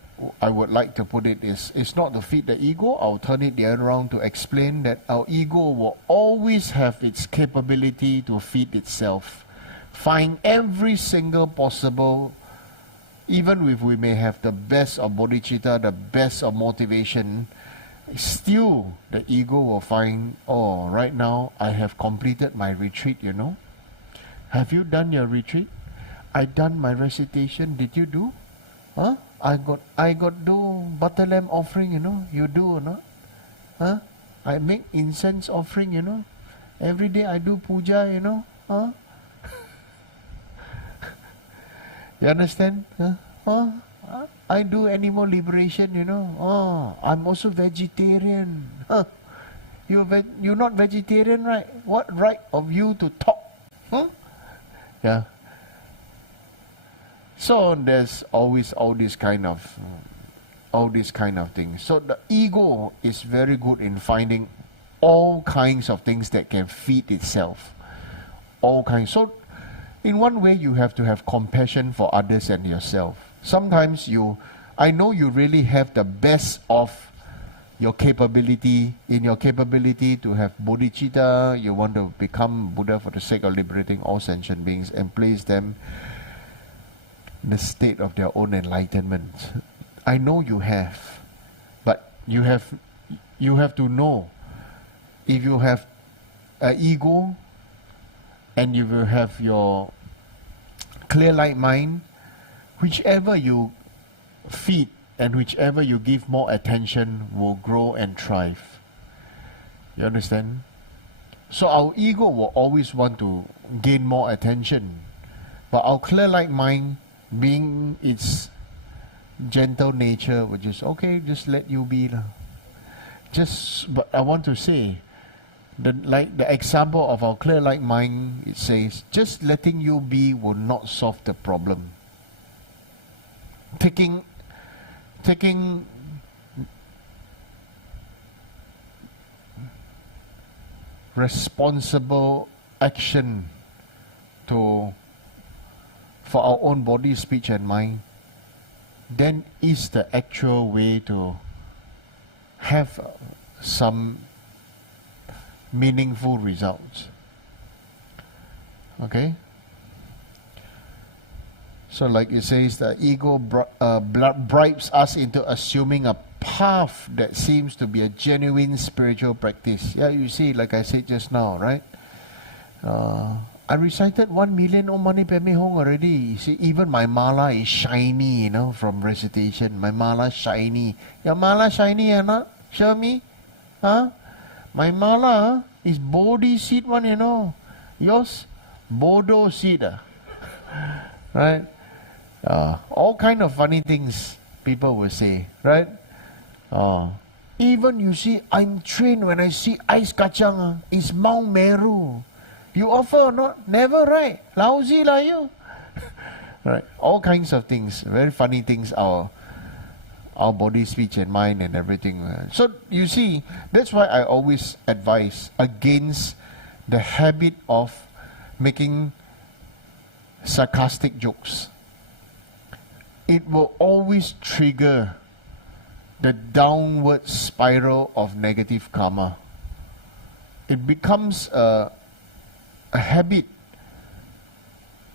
I would like to put it is, it's not to feed the ego. I'll turn it the other around to explain that our ego will always have its capability to feed itself. Find every single possible, even if we may have the best of bodhicitta, the best of motivation, still the ego will find, oh, right now I have completed my retreat, you know. Have you done your retreat? I done my recitation. Did you do? Huh? I got do butter lamp offering, you know. You do or not? Huh? I make incense offering, you know. Every day I do puja, you know. Huh? You understand? Huh? I do animal liberation, you know. Oh, I'm also vegetarian. Huh? You're not vegetarian, right? What right of you to talk? Huh? Yeah. So there's always all this kind of things. So the ego is very good in finding all kinds of things that can feed itself. All kinds. So in one way you have to have compassion for others and yourself. Sometimes I know you really have the best of your capability, in your capability to have bodhicitta, you want to become Buddha for the sake of liberating all sentient beings and place them in the state of their own enlightenment. I know you have, but you have to know, if you have an ego and you will have your clear light mind, whichever you feed and whichever you give more attention will grow and thrive. You understand? So our ego will always want to gain more attention, but our clear light mind, being its gentle nature, will just, okay, just let you be. But I want to say, the example of our clear light mind, it says, just letting you be will not solve the problem. Taking responsible action for our own body, speech and mind, then is the actual way to have some meaningful results. Okay? So like it says, the ego bribes us into assuming a path that seems to be a genuine spiritual practice. Yeah, you see, like I said just now, right? I recited 1 million Om Mani Padme Hum already. You see, even my mala is shiny, from recitation. My mala shiny. Your mala shiny or not? Show me. Huh? My mala is Bodhi seed one, Yours, Bodo seed. Right? All kind of funny things people will say, right? Even you see, I'm trained when I see ice kacang, it's Mount Meru. You offer or not? Never, right? Lousy lah you. Right? All kinds of things, very funny things, our body, speech and mind and everything. So you see, that's why I always advise against the habit of making sarcastic jokes. It will always trigger the downward spiral of negative karma. It becomes a habit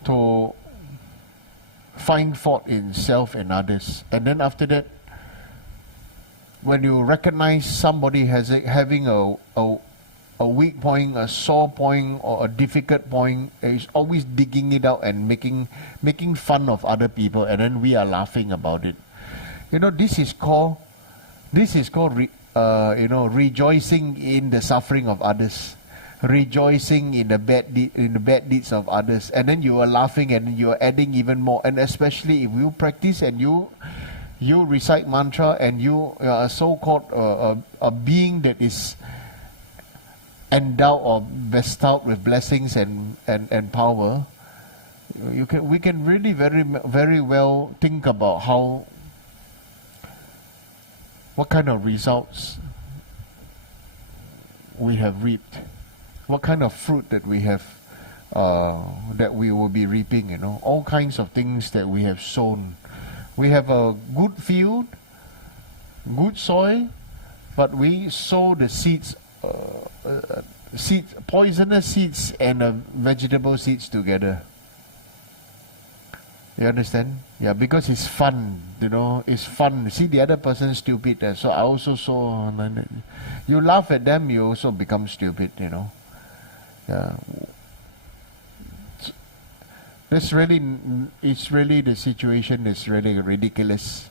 to find fault in self and others. And then after that, when you recognize somebody having a weak point, a sore point, or a difficult point, is always digging it out and making fun of other people, and then we are laughing about it. This is called rejoicing in the suffering of others, rejoicing in the bad deeds of others, and then you are laughing and you are adding even more. And especially if you practice and you recite mantra and you are so-called a being that is endowed or bestowed with blessings and power, we can really very, very well think about what kind of results we have reaped, what kind of fruit that we have, that we will be reaping. All kinds of things that we have sown. We have a good field, good soil, but we sow the seeds, poisonous seeds and vegetable seeds together. You understand? Yeah, because it's fun, it's fun. See the other person stupid, so I also sow. You laugh at them, you also become stupid, Yeah. It's really the situation is really ridiculous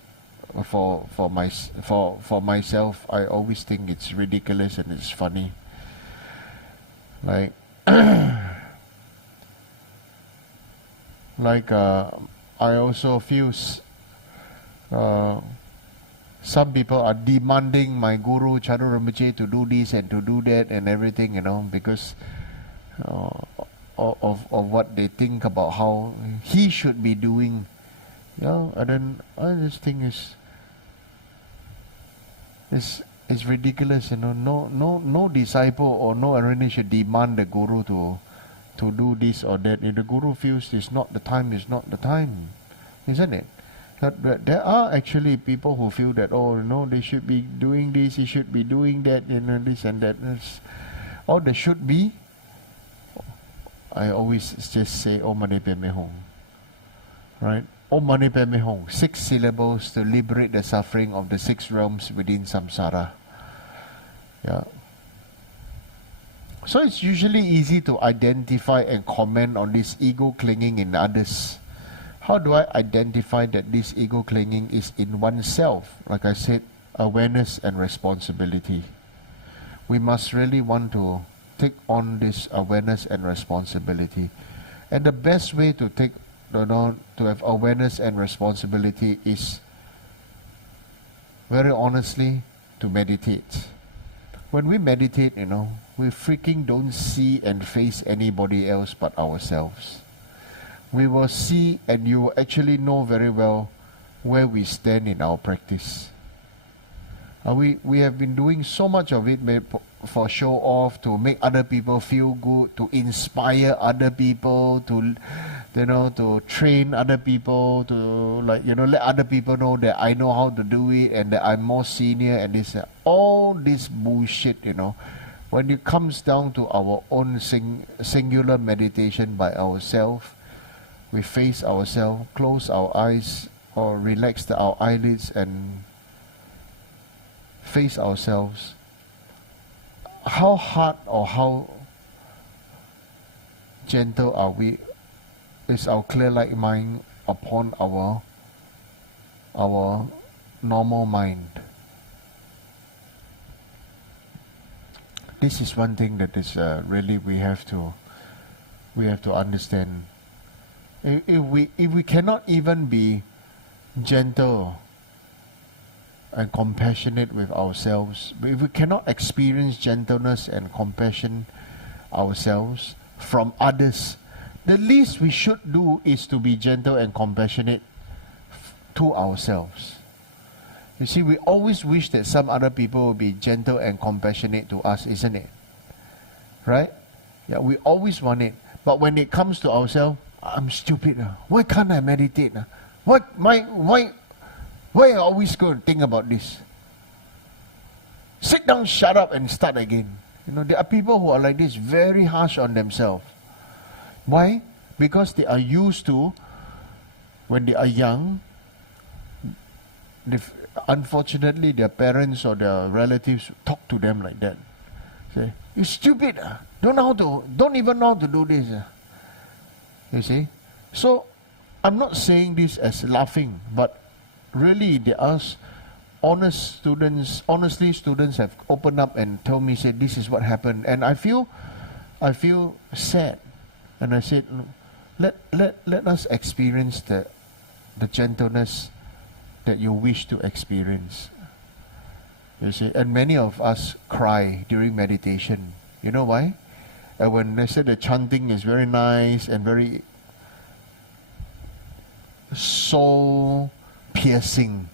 for myself. I always think it's ridiculous and it's funny. Like I also feel some people are demanding my guru Chadu Rinpoche to do this and to do that and everything, because of what they think about how he should be doing. And then I just think it's ridiculous. No disciple or no arahant should demand the guru to do this or that. If the Guru feels it's not the time, isn't it? That there are actually people who feel that, oh, no, they should be doing this, he should be doing that, this and that. Or they should be. I always just say, Om Mani Padme Hum. Right? Om Mani Padme Hum. 6 syllables to liberate the suffering of the 6 realms within samsara. Yeah. So it's usually easy to identify and comment on this ego clinging in others. How do I identify that this ego clinging is in oneself? Like I said, awareness and responsibility. We must really want to take on this awareness and responsibility. And the best way to take, to have awareness and responsibility is, very honestly, to meditate. When we meditate, we freaking don't see and face anybody else but ourselves. We will see and you will actually know very well where we stand in our practice. We have been doing so much of it for show off, to make other people feel good, to inspire other people, to train other people, to let other people know that I know how to do it and that I'm more senior and this. All this bullshit, when it comes down to our own singular meditation by ourselves, we face ourselves, close our eyes or relax our eyelids and face ourselves. How hard or how gentle are we? Is our clear light mind upon our normal mind? This is one thing that is really we have to understand. If we cannot even be gentle and compassionate with ourselves, if we cannot experience gentleness and compassion ourselves from others, the least we should do is to be gentle and compassionate to ourselves. You see, we always wish that some other people will be gentle and compassionate to us, isn't it? Right? Yeah, we always want it. But when it comes to ourselves, I'm stupid. Why can't I meditate? Why I always go and think about this? Sit down, shut up, and start again. There are people who are like this, very harsh on themselves. Why? Because they are used to, when they are young, unfortunately their parents or their relatives talk to them like that. Say, "You stupid! Don't even know how to do this." You see? So, I'm not saying this as laughing, but really there are honestly students have opened up and told me, said, this is what happened. And I feel sad. And I said, let us experience the gentleness that you wish to experience. You see? And many of us cry during meditation. You know why? When I said the chanting is very nice and very soul piercing.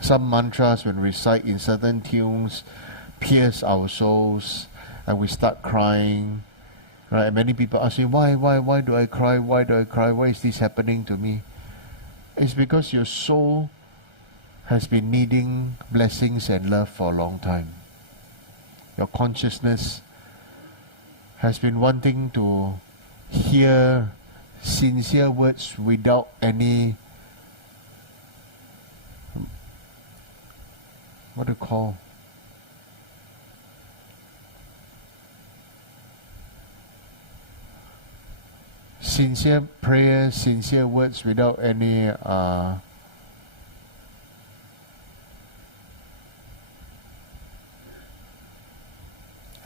Some mantras when recite in certain tunes pierce our souls and we start crying. Right? And many people ask me, why do I cry? Why do I cry? Why is this happening to me? It's because your soul has been needing blessings and love for a long time. Your consciousness has been wanting to hear sincere words without any, what do you call, sincere prayers, sincere words without any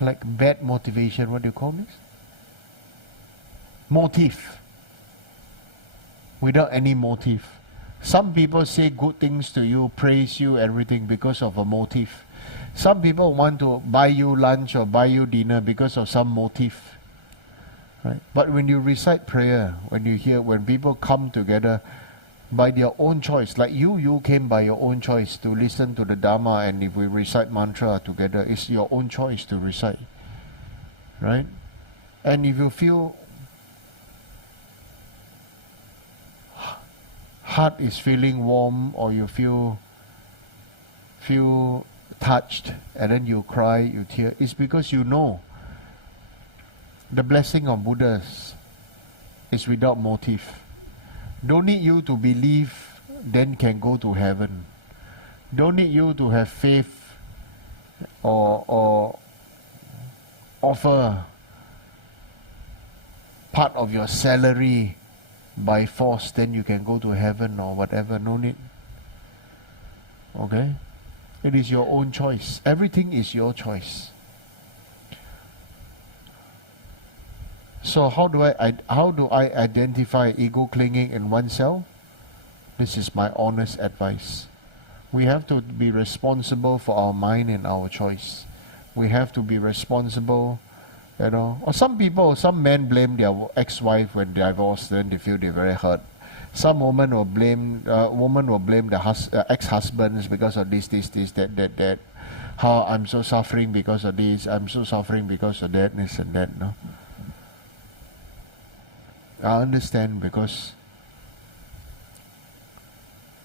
like bad motivation. What do you call this? Motive. Without any motive. Some people say good things to you, praise you, everything because of a motive. Some people want to buy you lunch or buy you dinner because of some motive. Right? But when you recite prayer, when people come together by their own choice, like you came by your own choice to listen to the Dharma, and if we recite mantra together, it's your own choice to recite. Right? And if you feel heart is feeling warm, or you feel touched, and then you cry, you tear, it's because you know the blessing of Buddhas is without motive. Don't need you to believe, then can go to heaven. Don't need you to have faith or offer part of your salary by force, then you can go to heaven or whatever. No need. Okay? It is your own choice. Everything is your choice. So how do I identify ego clinging in oneself? This is my honest advice. We have to be responsible for our mind and our choice. We have to be responsible, you know. Or some men blame their ex-wife when they divorce, then they feel they're very hurt. Some women will blame the ex-husbands because of this, that. How I'm so suffering because of this, I'm so suffering because of that, this and that, no. I understand, because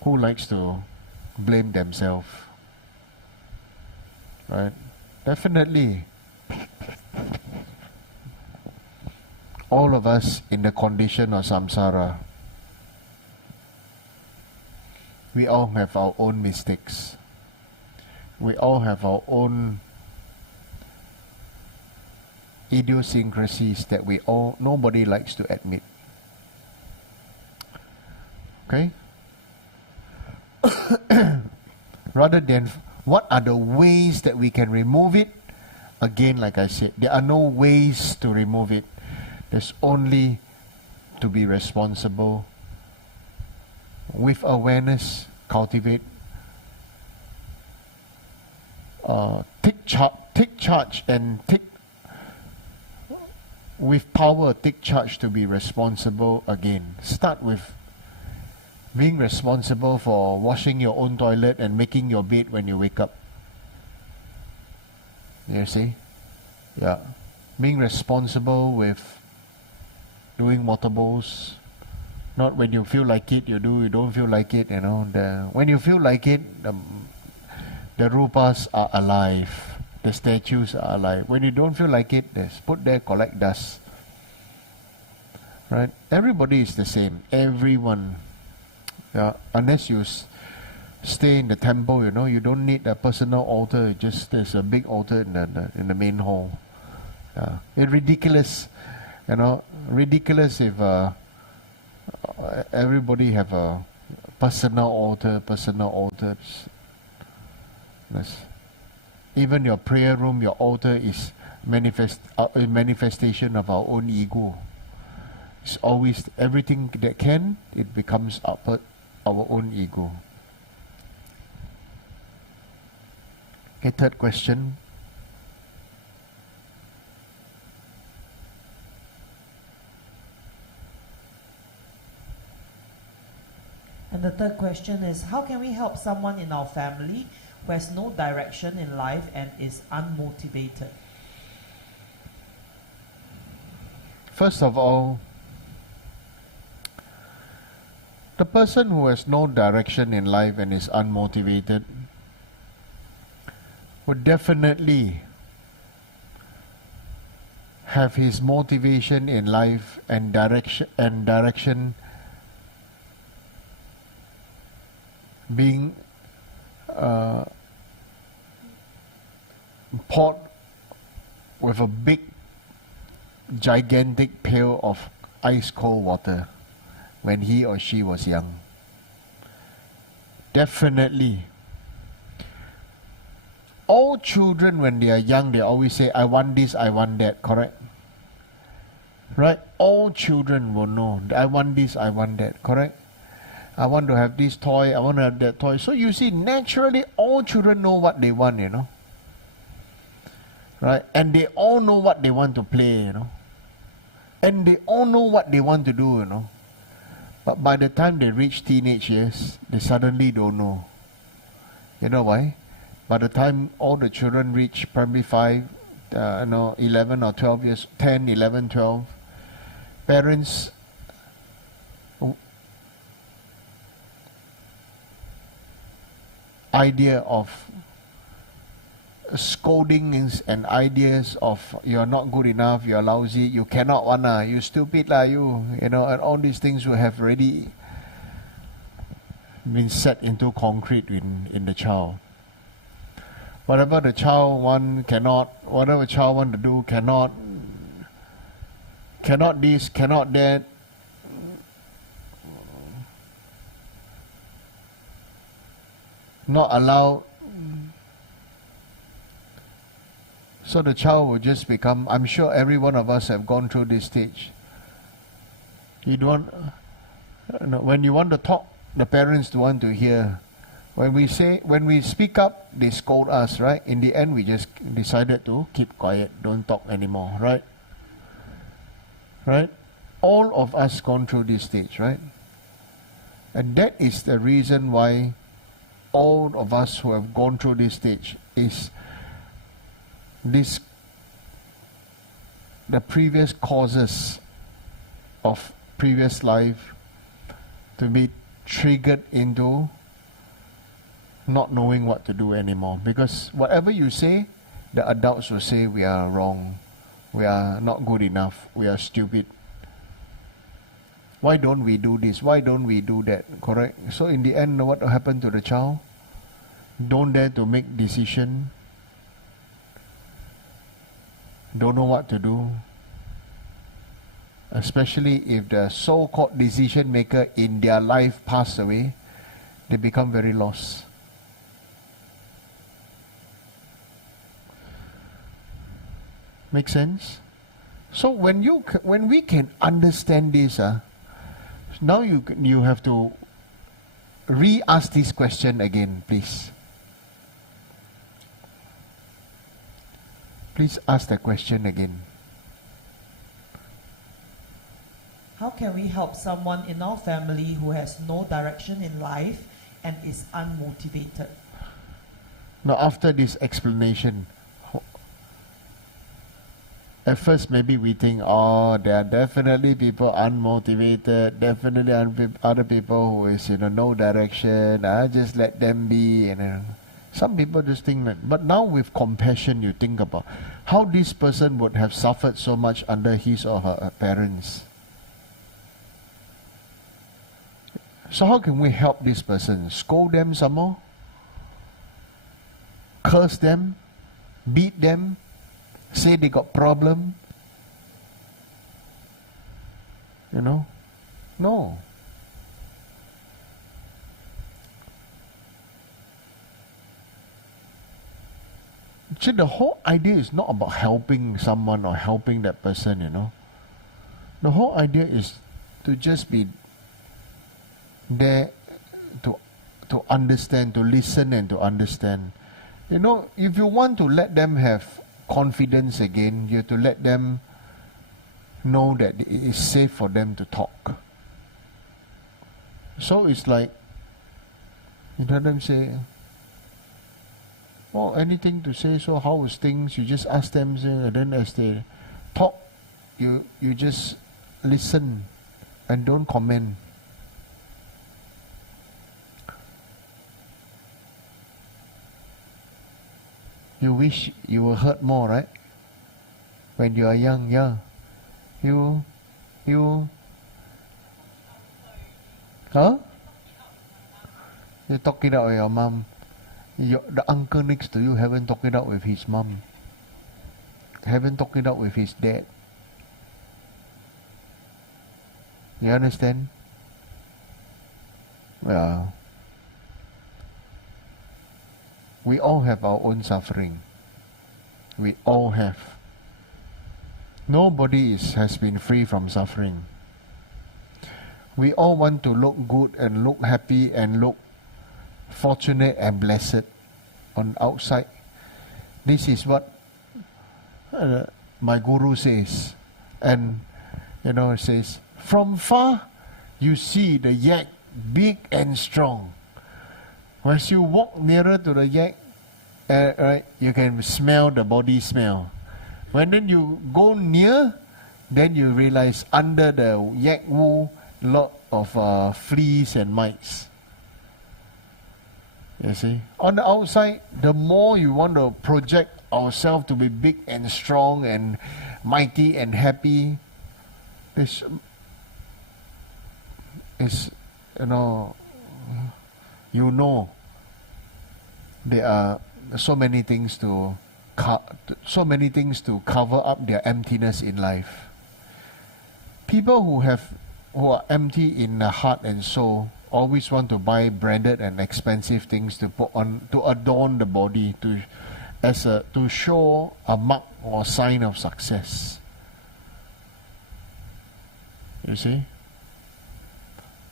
who likes to blame themselves? Right? Definitely. All of us in the condition of samsara, we all have our own mistakes. We all have our own idiosyncrasies that nobody likes to admit. Okay? Rather than what are the ways that we can remove it, again, like I said, there are no ways to remove it. There's only to be responsible with awareness, cultivate, take charge and with power, take charge to be responsible again. Start with being responsible for washing your own toilet and making your bed when you wake up. You see? Yeah. Being responsible with doing water bowls. Not when you feel like it, you do. You don't feel like it, you know. When you feel like it, the rupas are alive. The statues are alive. When you don't feel like it, just put there, collect dust. Right? Everybody is the same. Everyone. Yeah. Unless you stay in the temple, you know, you don't need a personal altar. Just there's a big altar in the main hall. Yeah. It's ridiculous, you know. Ridiculous if everybody have a personal altar. Yes. Even your prayer room, your altar is a manifestation of our own ego. It's always everything that it becomes our own ego. Okay, third question. And the third question is, how can we help someone in our family who has no direction in life and is unmotivated? First of all, the person who has no direction in life and is unmotivated would definitely have his motivation in life and direction being poured with a big, gigantic pail of ice cold water when he or she was young. Definitely. All children, when they are young, they always say, I want this, I want that, correct? Right? All children will know, I want this, I want that, correct? I want to have this toy, I want to have that toy. So you see, naturally, all children know what they want, you know. Right? And they all know what they want to play, you know. And they all know what they want to do, you know. But by the time they reach teenage years, they suddenly don't know. You know why? By the time all the children reach primary 5, 11 or 12 years, 10, 11, 12, parents idea of scoldings and ideas of you're not good enough, you're lousy, you cannot wanna, you stupid lah, you know, and all these things will have already been set into concrete in the child. Whatever the child want, cannot. Whatever child want to do, cannot. Cannot this, cannot that. Not allowed. So the child will just become, I'm sure every one of us have gone through this stage. You don't, when you want to talk, the parents don't want to hear. When we speak up, they scold us, right? In the end, we just decided to keep quiet, don't talk anymore, right? Right? All of us gone through this stage, right? And that is the reason why all of us who have gone through this stage is the previous causes of previous life to be triggered into not knowing what to do anymore. Because whatever you say, the adults will say we are wrong, we are not good enough, we are stupid. Why don't we do this? Why don't we do that? Correct? So in the end, what will happen to the child? Don't dare to make decision. Don't know what to do. Especially if the so-called decision maker in their life pass away, they become very lost. Make sense? So when we can understand this, now you have to re-ask this question again, please. Please ask the question again. How can we help someone in our family who has no direction in life and is unmotivated? Now after this explanation, at first maybe we think, oh, there are definitely people unmotivated, definitely other people who is no direction, just let them be, Some people just think that, but now with compassion you think about how this person would have suffered so much under his or her parents. So how can we help this person? Scold them some more? Curse them? Beat them? Say they got problem? No. See, the whole idea is not about helping someone or helping that person, The whole idea is to just be there to understand, to listen and to understand. If you want to let them have confidence again, you have to let them know that it is safe for them to talk. So it's like, you let them say, well, anything to say, so how is things? You just ask them, and then as they talk, you just listen and don't comment. You wish you were hurt more, right? When you are young, yeah. You talk it out with your mom. The uncle next to you haven't talked it out with his mom. Haven't talked it out with his dad. You understand? Yeah. We all have our own suffering. We all have. Nobody has been free from suffering. We all want to look good and look happy and look fortunate and blessed on outside. This is what my guru says. And, it says, from far you see the yak big and strong. As you walk nearer to the yak, right, you can smell the body smell. When then you go near, then you realize under the yak wool, lot of fleas and mites. You see? On the outside, the more you want to project ourselves to be big and strong and mighty and happy, is there are so many things to cover up their emptiness in life. People who are empty in the heart and soul always want to buy branded and expensive things to put on, to adorn the body, to show a mark or sign of success. You see?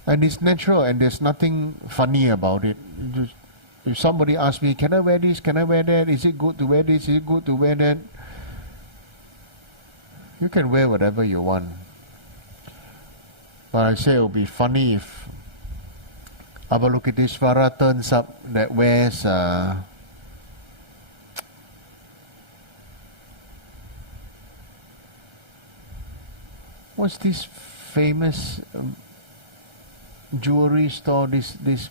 And it's natural, and there's nothing funny about it. If somebody asks me, can I wear this, can I wear that, is it good to wear this, is it good to wear that? You can wear whatever you want. But I say it will be funny if Avalokiteshvara turns up that wears what's this famous jewelry store, this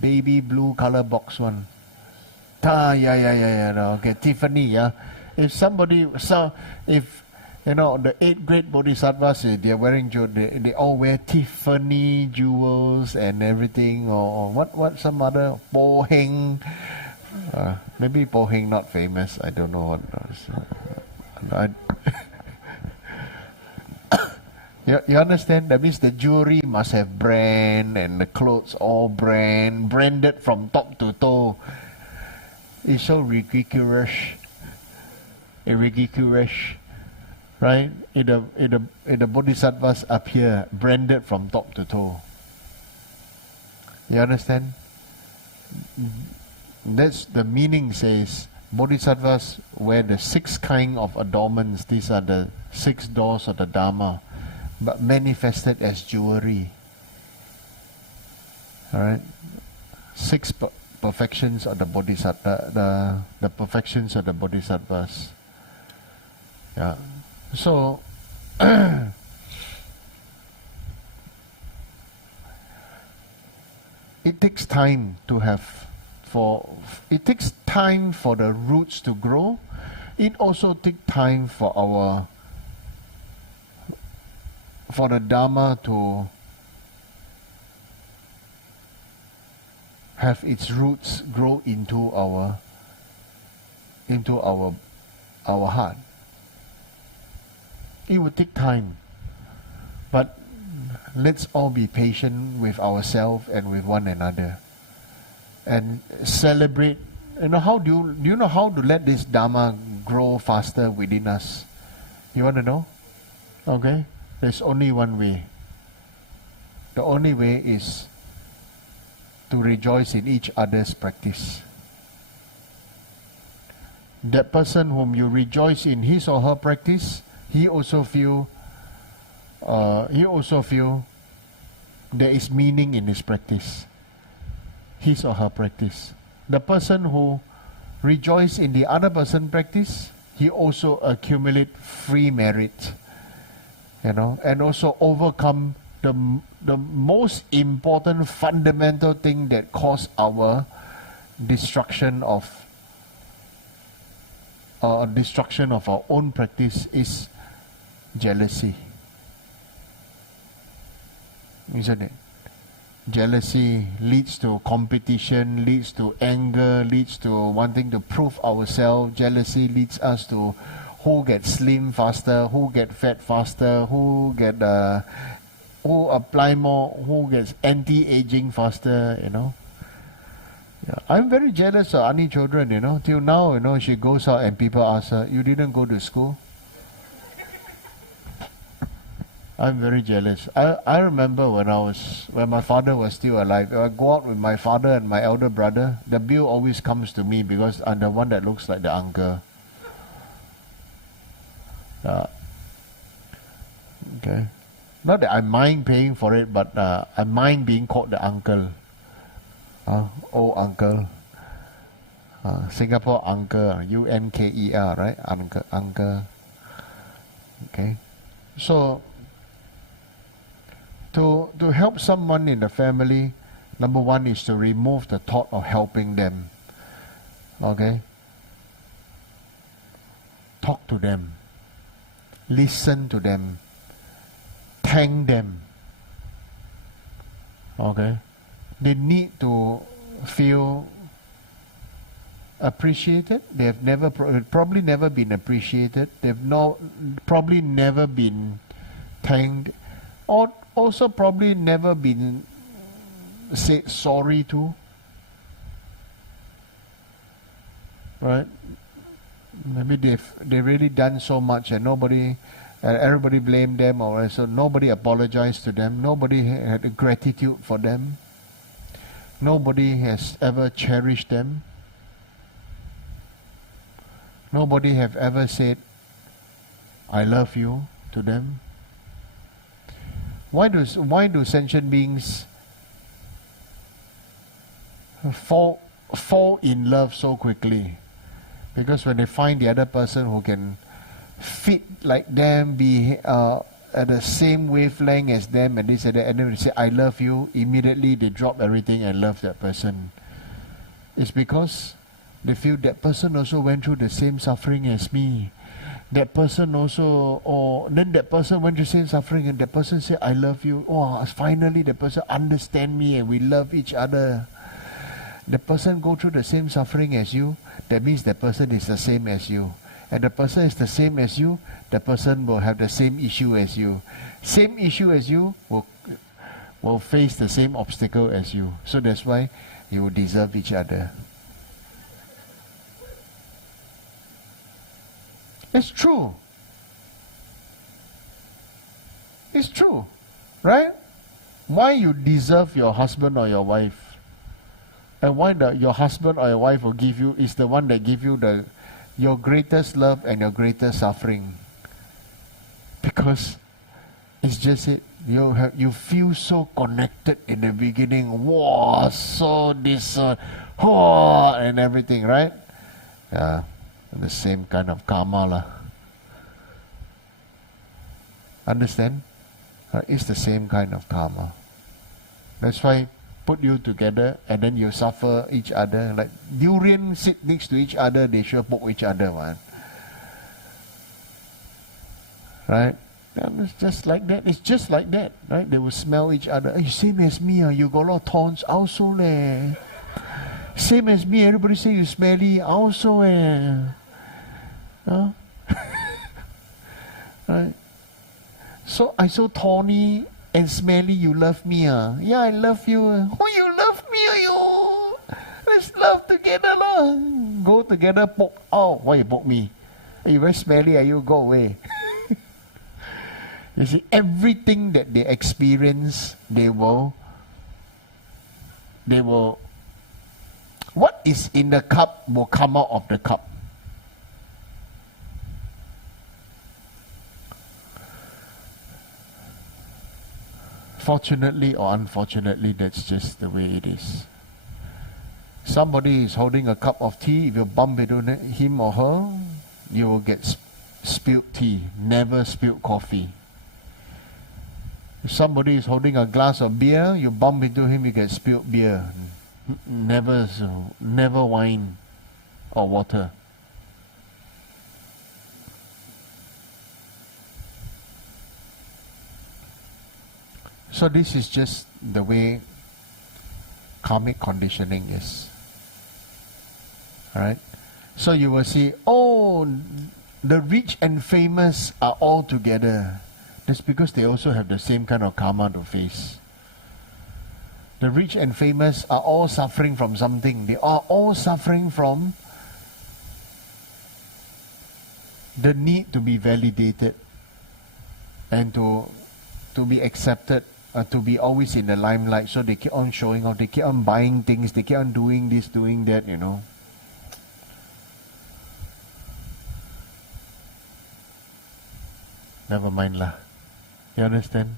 baby blue color box one? Yeah. Okay, Tiffany, yeah. If the 8 great bodhisattvas, they're wearing they all wear Tiffany jewels and everything, or what some other Po Heng. Maybe Po Heng not famous. I don't know what. You understand? That means the jewelry must have brand, and the clothes all branded from top to toe. It's so ridiculous. Right? In the bodhisattvas up here, branded from top to toe. You understand? That's the meaning. Says bodhisattvas wear the 6 kind of adornments. These are the 6 doors of the Dharma, but manifested as jewelry. Alright? 6 perfections of the bodhisattva, the perfections of the bodhisattvas. Yeah. So it takes time it takes time for the roots to grow. It also takes time for the Dharma to have its roots grow into our heart. It will take time, but let's all be patient with ourselves and with one another, and celebrate. Do you know how to let this Dharma grow faster within us? You want to know? Okay, there's only one way. The only way is to rejoice in each other's practice. That person whom you rejoice in his or her practice, he also feel there is meaning in his practice, his or her practice. The person who rejoices in the other person's practice, he also accumulate free merit, and also overcome the most important fundamental thing that caused our destruction of our own practice is jealousy. Isn't it? Jealousy leads to competition, leads to anger, leads to wanting to prove ourselves. Jealousy leads us to who gets slim faster, who get fat faster, who apply more, who gets anti-aging faster, Yeah. I'm very jealous of Ani children, Till now, she goes out and people ask her, you didn't go to school? I'm very jealous. I remember when my father was still alive, I go out with my father and my elder brother, the bill always comes to me because I'm the one that looks like the uncle. Okay. Not that I mind paying for it, but I mind being called the uncle. Oh, uncle. Singapore Unker, UNKER, right? Unker. Okay. So, to help someone in the family, number one is to remove the thought of helping them. Okay? Talk to them. Listen to them. Thank them. Okay? They need to feel appreciated. They have never probably never been appreciated. They've probably never been thanked, or also probably never been said sorry to. Right? Maybe they've really done so much and everybody blamed them, or so nobody apologized to them. Nobody had gratitude for them. Nobody has ever cherished them. Nobody have ever said, I love you to them. Why do sentient beings fall in love so quickly? Because when they find the other person who can fit like them, be at the same wavelength as them, and this and that, and then they say, I love you, immediately they drop everything and love that person. It's because they feel that person also went through the same suffering as me. That person also, or then that person went through the same suffering, and that person said, I love you. Oh, finally the person understand me and we love each other. The person go through the same suffering as you, that means the person is the same as you. And the person is the same as you, the person will have the same issue as you. Same issue as you will face the same obstacle as you. So that's why you will deserve each other. It's true. It's true. Right? Why you deserve your husband or your wife? And why your husband or your wife will give you is the one that give you your greatest love and your greatest suffering. Because it's just it. You feel so connected in the beginning. Wow, so this, and everything, right? Yeah, the same kind of karma lah. Understand? It's the same kind of karma. That's why put you together and then you suffer each other. Like durian sit next to each other, they sure poke each other, man. Right? And it's just like that. It's just like that, right? They will smell each other. Hey, same as me, you got a lot of thorns. Also leh. Same as me. Everybody say you smelly. Also huh? Right? So I so thorny and smelly. You love me, Yeah, I love you. Oh, you love me, you. Let's love together, lah. Go together. Poke. Oh, why you poke me? Are you very smelly? You go away. You see, everything that they experience, they will. What is in the cup will come out of the cup. Fortunately or unfortunately, that's just the way it is. Somebody is holding a cup of tea. If you bump into him or her, you will get spilled tea, never spilled coffee. If somebody is holding a glass of beer, you bump into him, you get spilled beer. Never wine or water. So this is just the way karmic conditioning is. Alright? So you will see, the rich and famous are all together. That's because they also have the same kind of karma to face. The rich and famous are all suffering from something. They are all suffering from the need to be validated and to be accepted, to be always in the limelight. So they keep on showing off, they keep on buying things, they keep on doing this, doing that, Never mind lah. You understand?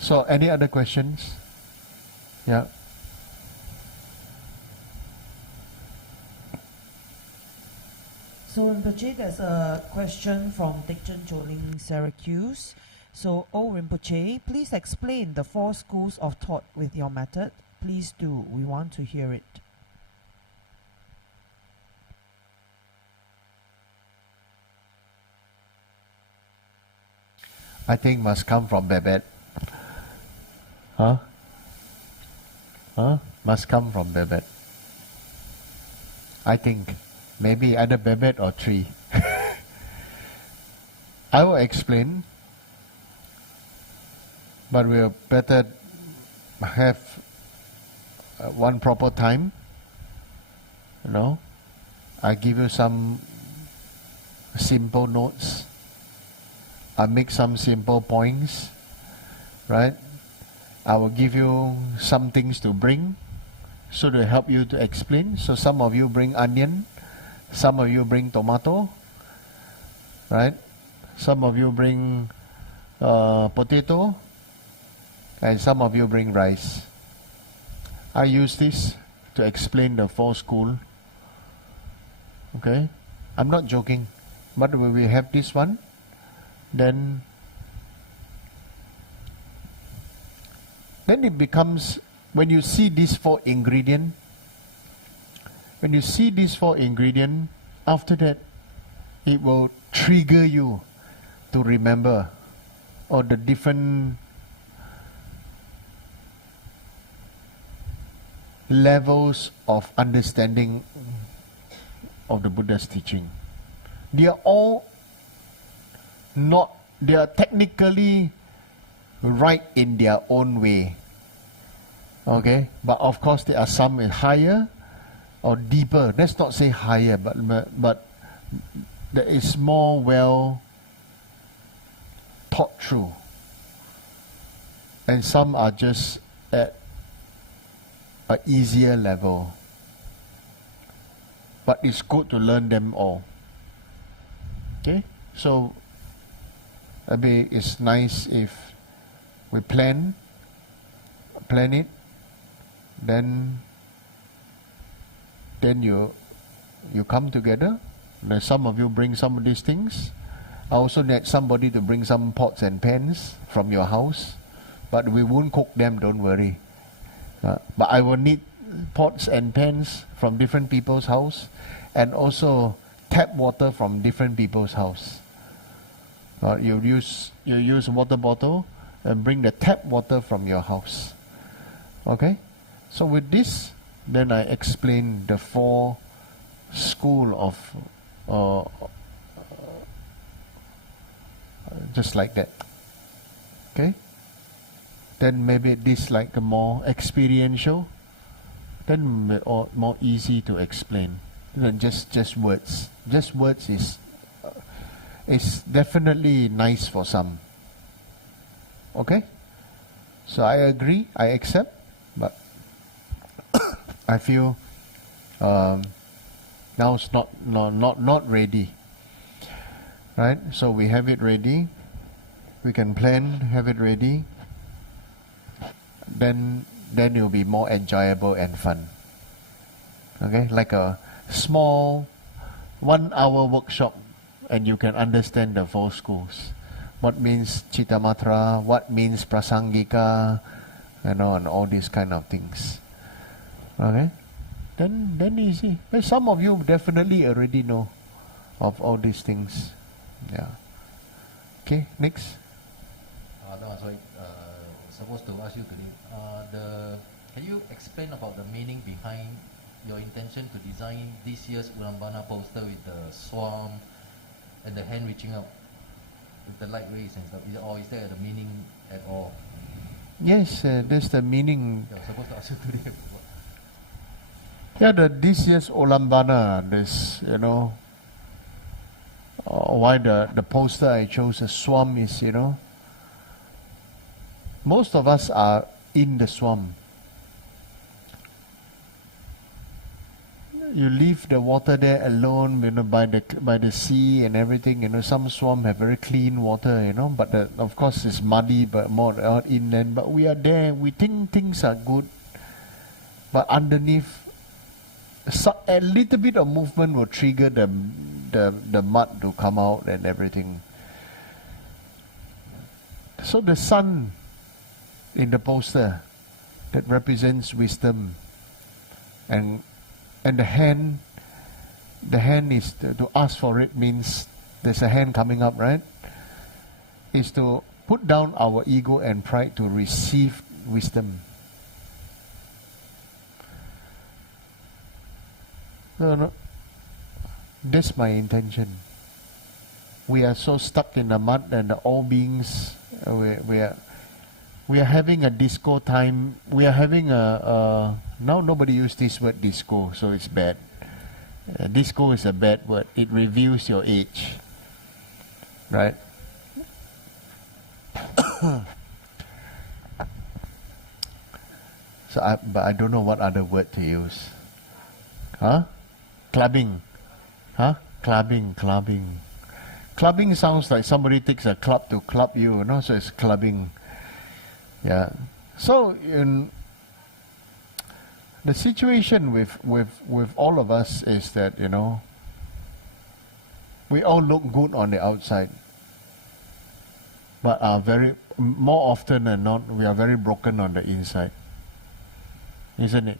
So, any other questions? Yeah. So Rinpoche, there's a question from Dikchen Choling, Syracuse. So, Rinpoche, please explain the 4 schools of thought with your method. Please do. We want to hear it. I think must come from Babette. Huh? Huh? Must come from Babette. I think maybe either Babette or Tree. I will explain, but we'll better have one proper time. You know, I give you some simple notes. I make some simple points, right? I will give you some things to bring, so to help you to explain. So some of you bring onion, some of you bring tomato, right? Some of you bring potato, and some of you bring rice. I use this to explain the 4 school. Okay? I'm not joking. But when we have this one, then it becomes, when you see these 4 ingredients, after that, it will trigger you to remember or the different levels of understanding of the Buddha's teaching. They are all not, they are technically right in their own way. Okay? But of course there are some higher or deeper. Let's not say higher, but there is more well thought through. And some are just at an easier level. But it's good to learn them all. Okay? So maybe it's nice if we plan it, then you come together. Then some of you bring some of these things. I also need somebody to bring some pots and pans from your house, but we won't cook them, don't worry. But I will need pots and pans from different people's house, and also tap water from different people's house. You use water bottle and bring the tap water from your house. Okay? So with this, then I explain the 4 school of just like that. Okay? Then maybe this like a more experiential, then more easy to explain than just words. Just words is definitely nice for some. Okay? So I agree, I accept, but I feel now it's not ready. Right? So we have it ready. We can plan, have it ready. Then it will be more enjoyable and fun. Okay? Like a small 1-hour workshop, and you can understand the 4 schools. What means Chittamatra, what means Prasangika, and all these kind of things. Okay? Then easy. But some of you definitely already know of all these things. Yeah. Okay, next. Sorry, supposed to ask you, can you explain about the meaning behind your intention to design this year's Ullambana poster with the swan and the hand reaching up with the light rays and stuff? Or is there the meaning at all? Yes, there's the meaning. I was supposed to ask you today. Yeah, this year's Ullambana, this, why the poster I chose, a swamp is, most of us are in the swamp. You leave the water there alone, by the sea and everything. Some swamp have very clean water, but of course it's muddy, but more out inland. But we are there. We think things are good, but underneath, a little bit of movement will trigger the mud to come out and everything. So the sun in the poster that represents wisdom, and the hand is to ask for it, means there's a hand coming up, right? Is to put down our ego and pride to receive wisdom. No. That's my intention. We are so stuck in the mud, and all beings, we are having a disco time. We are having now nobody use this word disco, so it's bad. Disco is a bad word. It reveals your age, right? But I don't know what other word to use. Huh? Clubbing. Huh? Clubbing. Clubbing sounds like somebody takes a club to club you, no? So it's clubbing. Yeah. So the situation with all of us is that, we all look good on the outside, but are more often than not, we are very broken on the inside. Isn't it?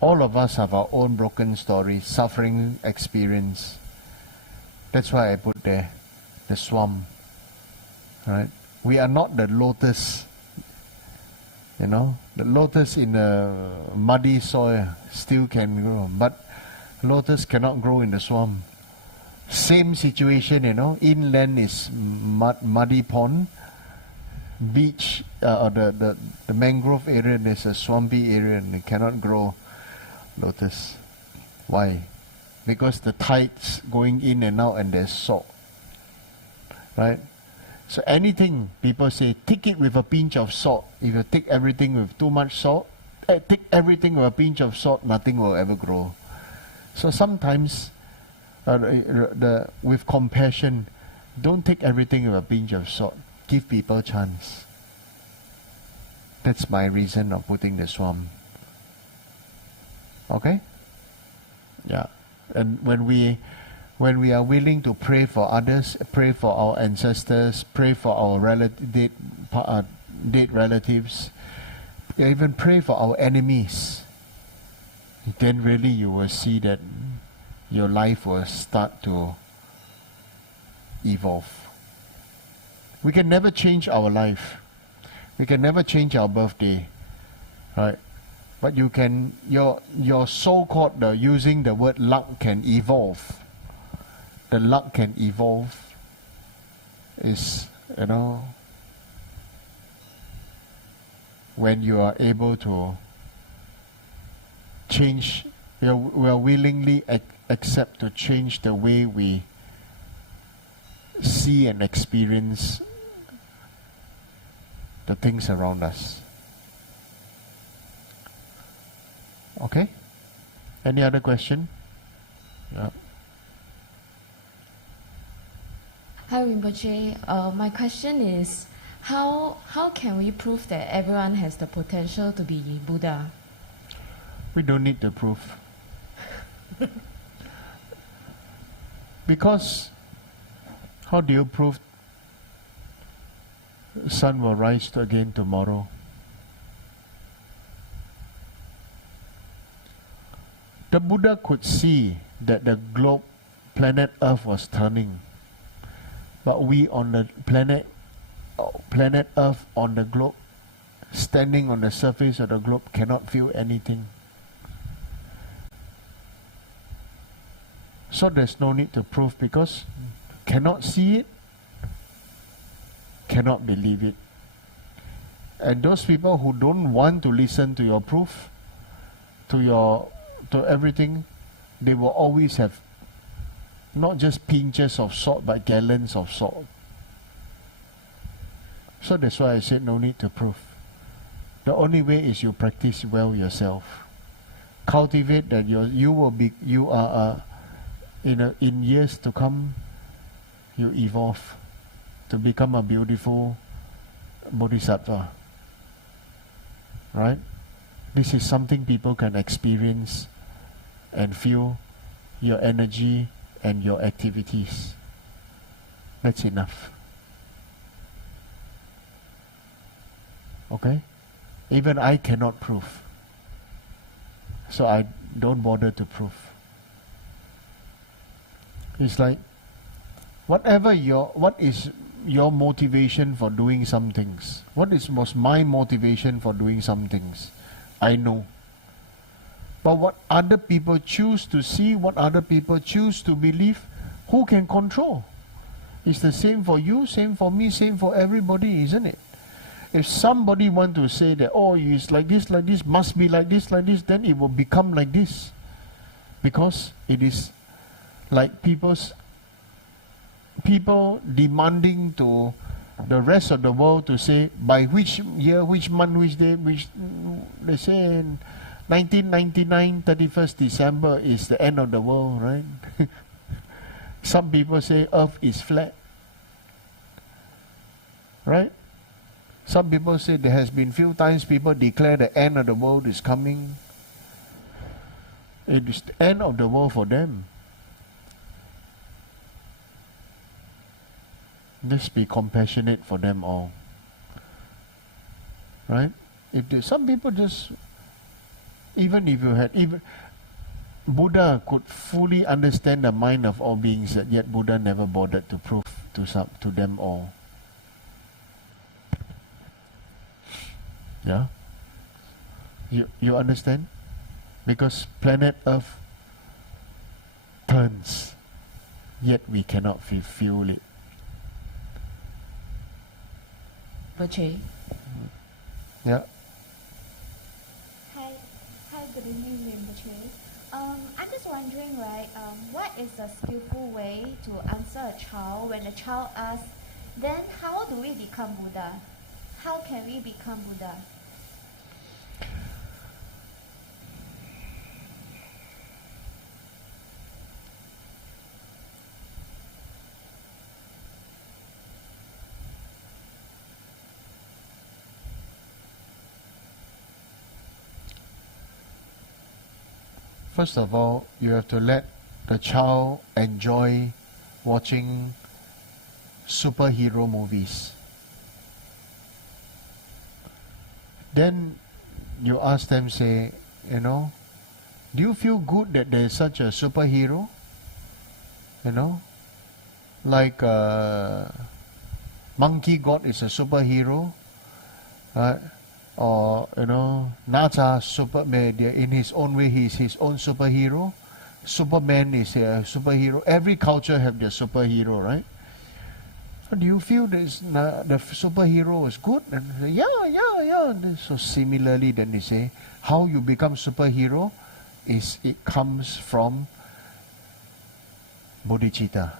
All of us have our own broken story, suffering experience. That's why I put there the swamp. Right? We are not the lotus. The lotus in a muddy soil still can grow, but lotus cannot grow in the swamp. Same situation, inland is muddy pond, beach or the mangrove area is a swampy area and it cannot grow lotus. Why? Because the tides going in and out and there's salt. Right? So anything, people say, take it with a pinch of salt. If you take everything with too much salt, take everything with a pinch of salt, nothing will ever grow. So sometimes, with compassion, don't take everything with a pinch of salt. Give people a chance. That's my reason of putting the swamp. Okay? Yeah. And when we are willing to pray for others, pray for our ancestors, pray for our dead relatives, even pray for our enemies, then really you will see that your life will start to evolve. We can never change our life. We can never change our birthday, right? But you can, your so-called, using the word luck, can evolve. The luck can evolve is, when you are able to change, we are willingly accept to change the way we see and experience the things around us. Okay? Any other question? Yeah. Hi Rinpoche, my question is, how can we prove that everyone has the potential to be Buddha? We don't need to prove. Because how do you prove sun will rise again tomorrow? The Buddha could see that the globe, planet Earth was turning. But we on the planet Earth, on the globe, standing on the surface of the globe, cannot feel anything. So there's no need to prove, because cannot see it, cannot believe it. And those people who don't want to listen to your proof, to everything, they will always have not just pinches of salt, but gallons of salt. So that's why I said no need to prove. The only way is you practice well yourself. Cultivate that in years to come, you evolve to become a beautiful Bodhisattva. Right? This is something people can experience and feel your energy and your activities. That's enough. Okay? Even I cannot prove. So I don't bother to prove. It's like, what is your motivation for doing some things? What was my motivation for doing some things? I know. But what other people choose to see, what other people choose to believe, who can control? It's the same for you, same for me, same for everybody, isn't it? If somebody want to say that, oh, it's like this, must be like this, then it will become like this. Because it is like people demanding to the rest of the world to say by which year, which month, which day, which they say in 1999, 31st December is the end of the world, right? Some people say Earth is flat, right? Some people say there has been few times people declare the end of the world is coming. It is the end of the world for them. Just be compassionate for them all. Right? Some people just, even Buddha could fully understand the mind of all beings, yet Buddha never bothered to prove to them all. Yeah? You understand? Because planet Earth turns, yet we cannot feel it. Rinpoche. Yeah. Hi, good evening, Rinpoche. I'm just wondering, right, what is the skillful way to answer a child when a child asks, then how do we become Buddha? How can we become Buddha? First of all, you have to let the child enjoy watching superhero movies. Then you ask them, say, do you feel good that there is such a superhero? Like Monkey God is a superhero, right? Or Nata Superman, in his own way, he is his own superhero. Superman is a superhero. Every culture have their superhero, right? Do you feel the superhero is good? And say, yeah. So similarly, then they say, how you become superhero is it comes from bodhicitta.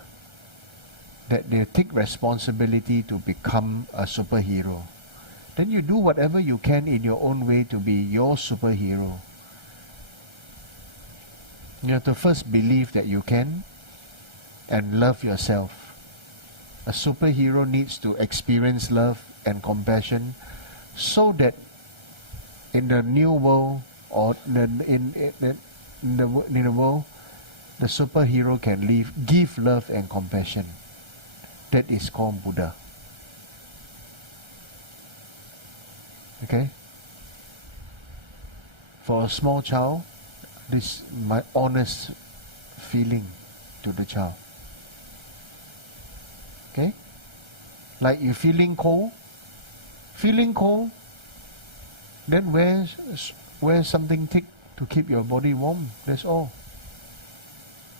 That they take responsibility to become a superhero. Then you do whatever you can in your own way to be your superhero. You have to first believe that you can and love yourself. A superhero needs to experience love and compassion so that in the new world or in the world, the superhero can give love and compassion. That is called Buddha. Okay? For a small child, this is my honest feeling to the child. Okay? Like you feeling cold, then wear something thick to keep your body warm. That's all.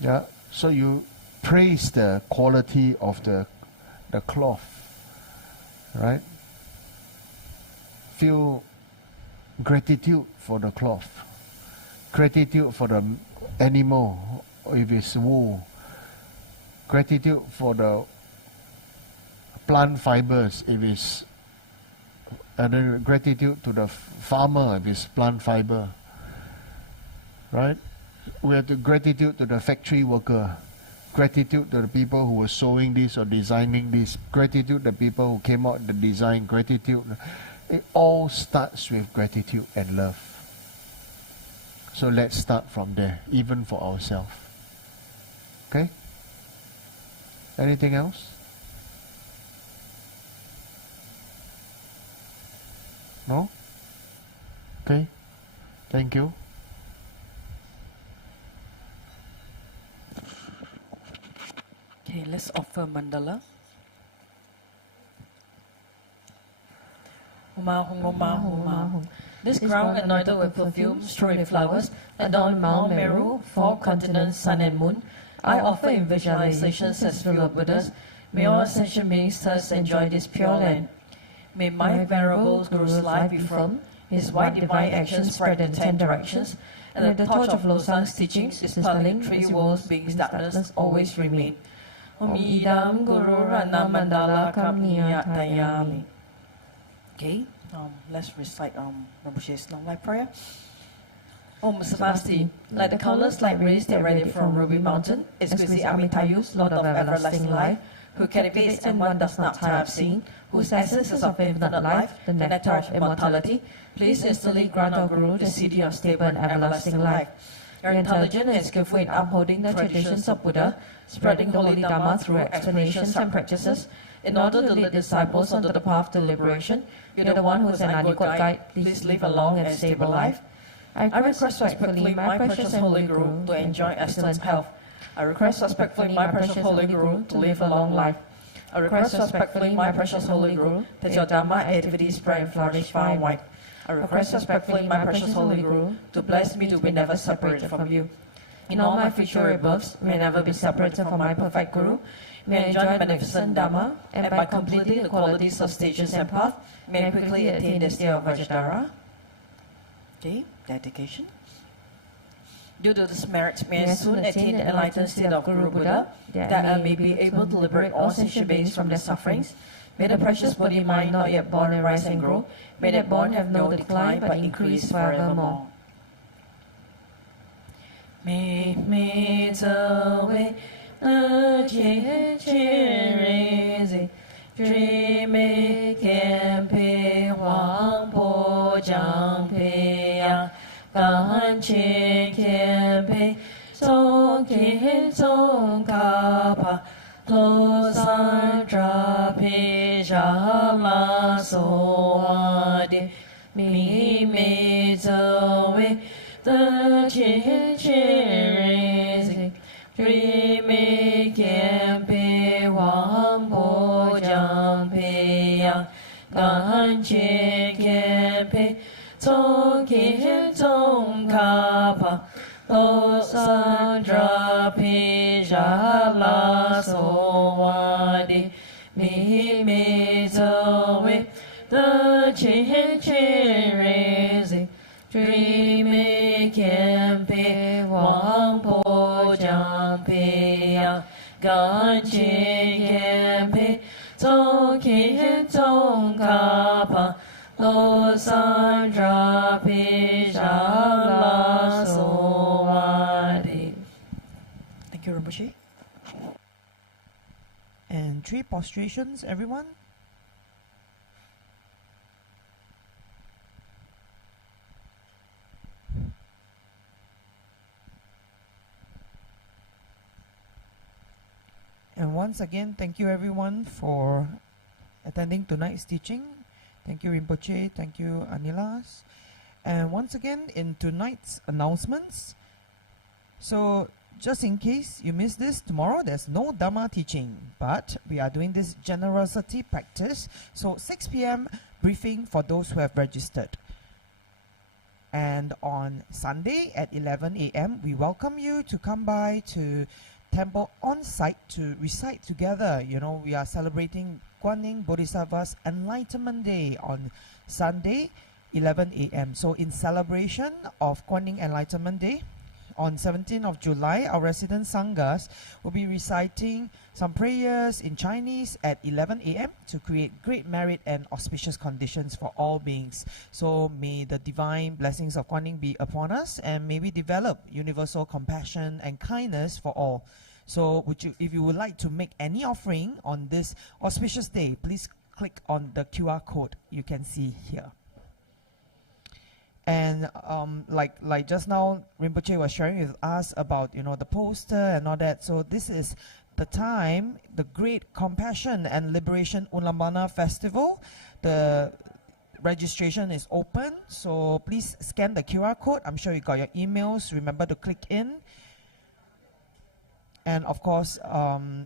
Yeah. So you praise the quality of the cloth, right? Feel gratitude for the cloth, gratitude for the animal if it's wool, gratitude for the plant fibers if it's, and then gratitude to the farmer if it's plant fiber, right? We have to gratitude to the factory worker, gratitude to the people who were sewing this or designing this, gratitude to the people who came out with the design, gratitude. It all starts with gratitude and love. So let's start from there, even for ourselves. Okay? Anything else? No? Okay. Thank you. Okay, let's offer mandala. Umahu, umahu, umahu. This ground anointed with perfume, strewn with flowers, adorned Mount Meru, four continents, sun and moon. I offer in visualizations as fellow Buddhas. May all sentient beings thus enjoy this pure land. May my venerable Guru's life be firm, his wide divine actions spread in 10 directions, and the torch of Losang's teachings, dispelling three worlds beings' darkness, always remain. Om idam guru rana mandala kamniyatayami. Okay, let's recite Rinpoche's long life prayer. Om Svasti, like the countless light rays that radiate from Ruby Mountain, exquisite Amitayus, Lord of everlasting life, who captivates and one does not tire of seeing, whose essence is of infinite life, the nectar of immortality, please instantly grant our Guru the city of stable and everlasting life. You are intelligent and skillful in upholding the traditions of Buddha, spreading holy Dharma through explanations and practices, in order to lead disciples onto the path to liberation. You are the one who is an unequaled guide. Please live a long and stable life. I request respectfully my precious Holy Guru to enjoy excellent health. I request respectfully my precious Holy Guru to live a long life. I request respectfully my precious Holy Guru that your Dharma activities spread and flourish far and wide. I request respectfully my precious Holy Guru to bless me to be never separated from you. In all my future rebirths, may I never be separated from my perfect Guru. May I enjoy beneficent Dharma, and by completing the qualities of stages and path, may I quickly attain the state of Vajradhara. Okay, dedication. Due to this merit, may I soon attain the enlightened state of Guru Buddha, that I may be able to liberate all sentient beings from their sufferings. May the precious body mind not yet born arise and grow. May that born have no decline, but increase forevermore. May me the way dream can pay Wang Po Jang Pei Yang Gan Chi can pay Song Kin Song Ka Pa Lo San Tra Pi Ja La So Wa Di Mi Me the way the Chin dream can pay Wang Po Jang Pei Yang Gan Chi can pay Song Kin Song Ka Pa Lo San Tra Pi Ja La So Wa Di Mi Me the way the Chin raising dream can pay Wang Po Jang Pei Yang Gan Chi can pay Song Kin Song Ka Pa Lo San Tra Pi Ja La So Wa Di. Thank you, Rinpoche. And 3 prostrations, everyone. And once again, thank you everyone for attending tonight's teaching. Thank you Rinpoche, thank you Anilas. And once again, in tonight's announcements, so just in case you missed this, tomorrow there's no Dharma teaching, but we are doing this generosity practice. So 6 p.m. briefing for those who have registered. And on Sunday at 11 a.m., we welcome you to come by to temple on site to recite together. You know, we are celebrating Guanyin Bodhisattva's Enlightenment Day on Sunday, 11 a.m. So in celebration of Guanyin Enlightenment Day, on 17th of July, our resident Sanghas will be reciting some prayers in Chinese at 11 a.m. to create great merit and auspicious conditions for all beings. So may the divine blessings of Guanyin be upon us, and may we develop universal compassion and kindness for all. So if you would like to make any offering on this auspicious day, please click on the QR code you can see here. And like just now, Rinpoche was sharing with us about, you know, the poster and all that. So this is the time, the Great Compassion and Liberation Ullambana Festival. The registration is open, so please scan the QR code. I'm sure you got your emails. Remember to click in. And of course,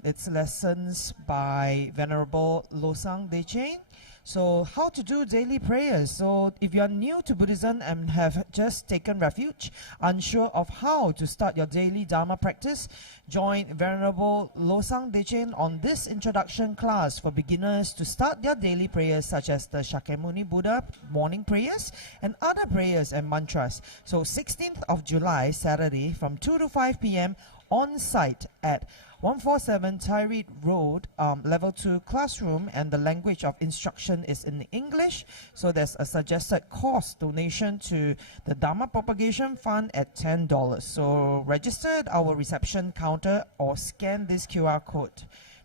it's lessons by Venerable Losang Dechen. So how to do daily prayers. So if you are new to Buddhism and have just taken refuge, unsure of how to start your daily Dharma practice, join Venerable Losang Dechen on this introduction class for beginners to start their daily prayers, such as the Shakyamuni Buddha morning prayers and other prayers and mantras. So 16th of July, Saturday, from 2 to 5 p.m. on site at 147 Tyree Road, level 2 classroom, and the language of instruction is in English. So there's a suggested cost donation to the Dharma Propagation Fund at $10. So register at our reception counter or scan this QR code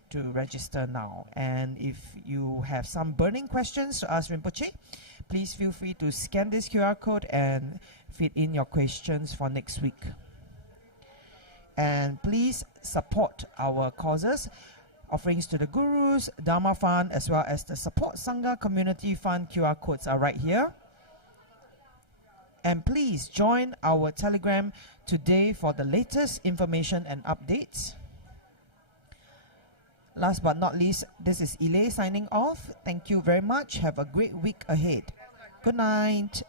to register now. And if you have some burning questions to ask Rinpoche, please feel free to scan this QR code and feed in your questions for next week. And please support our causes. Offerings to the Gurus, Dharma Fund, as well as the Support Sangha Community Fund QR codes are right here. And please join our Telegram today for the latest information and updates. Last but not least, this is Ile signing off. Thank you very much. Have a great week ahead. Good night.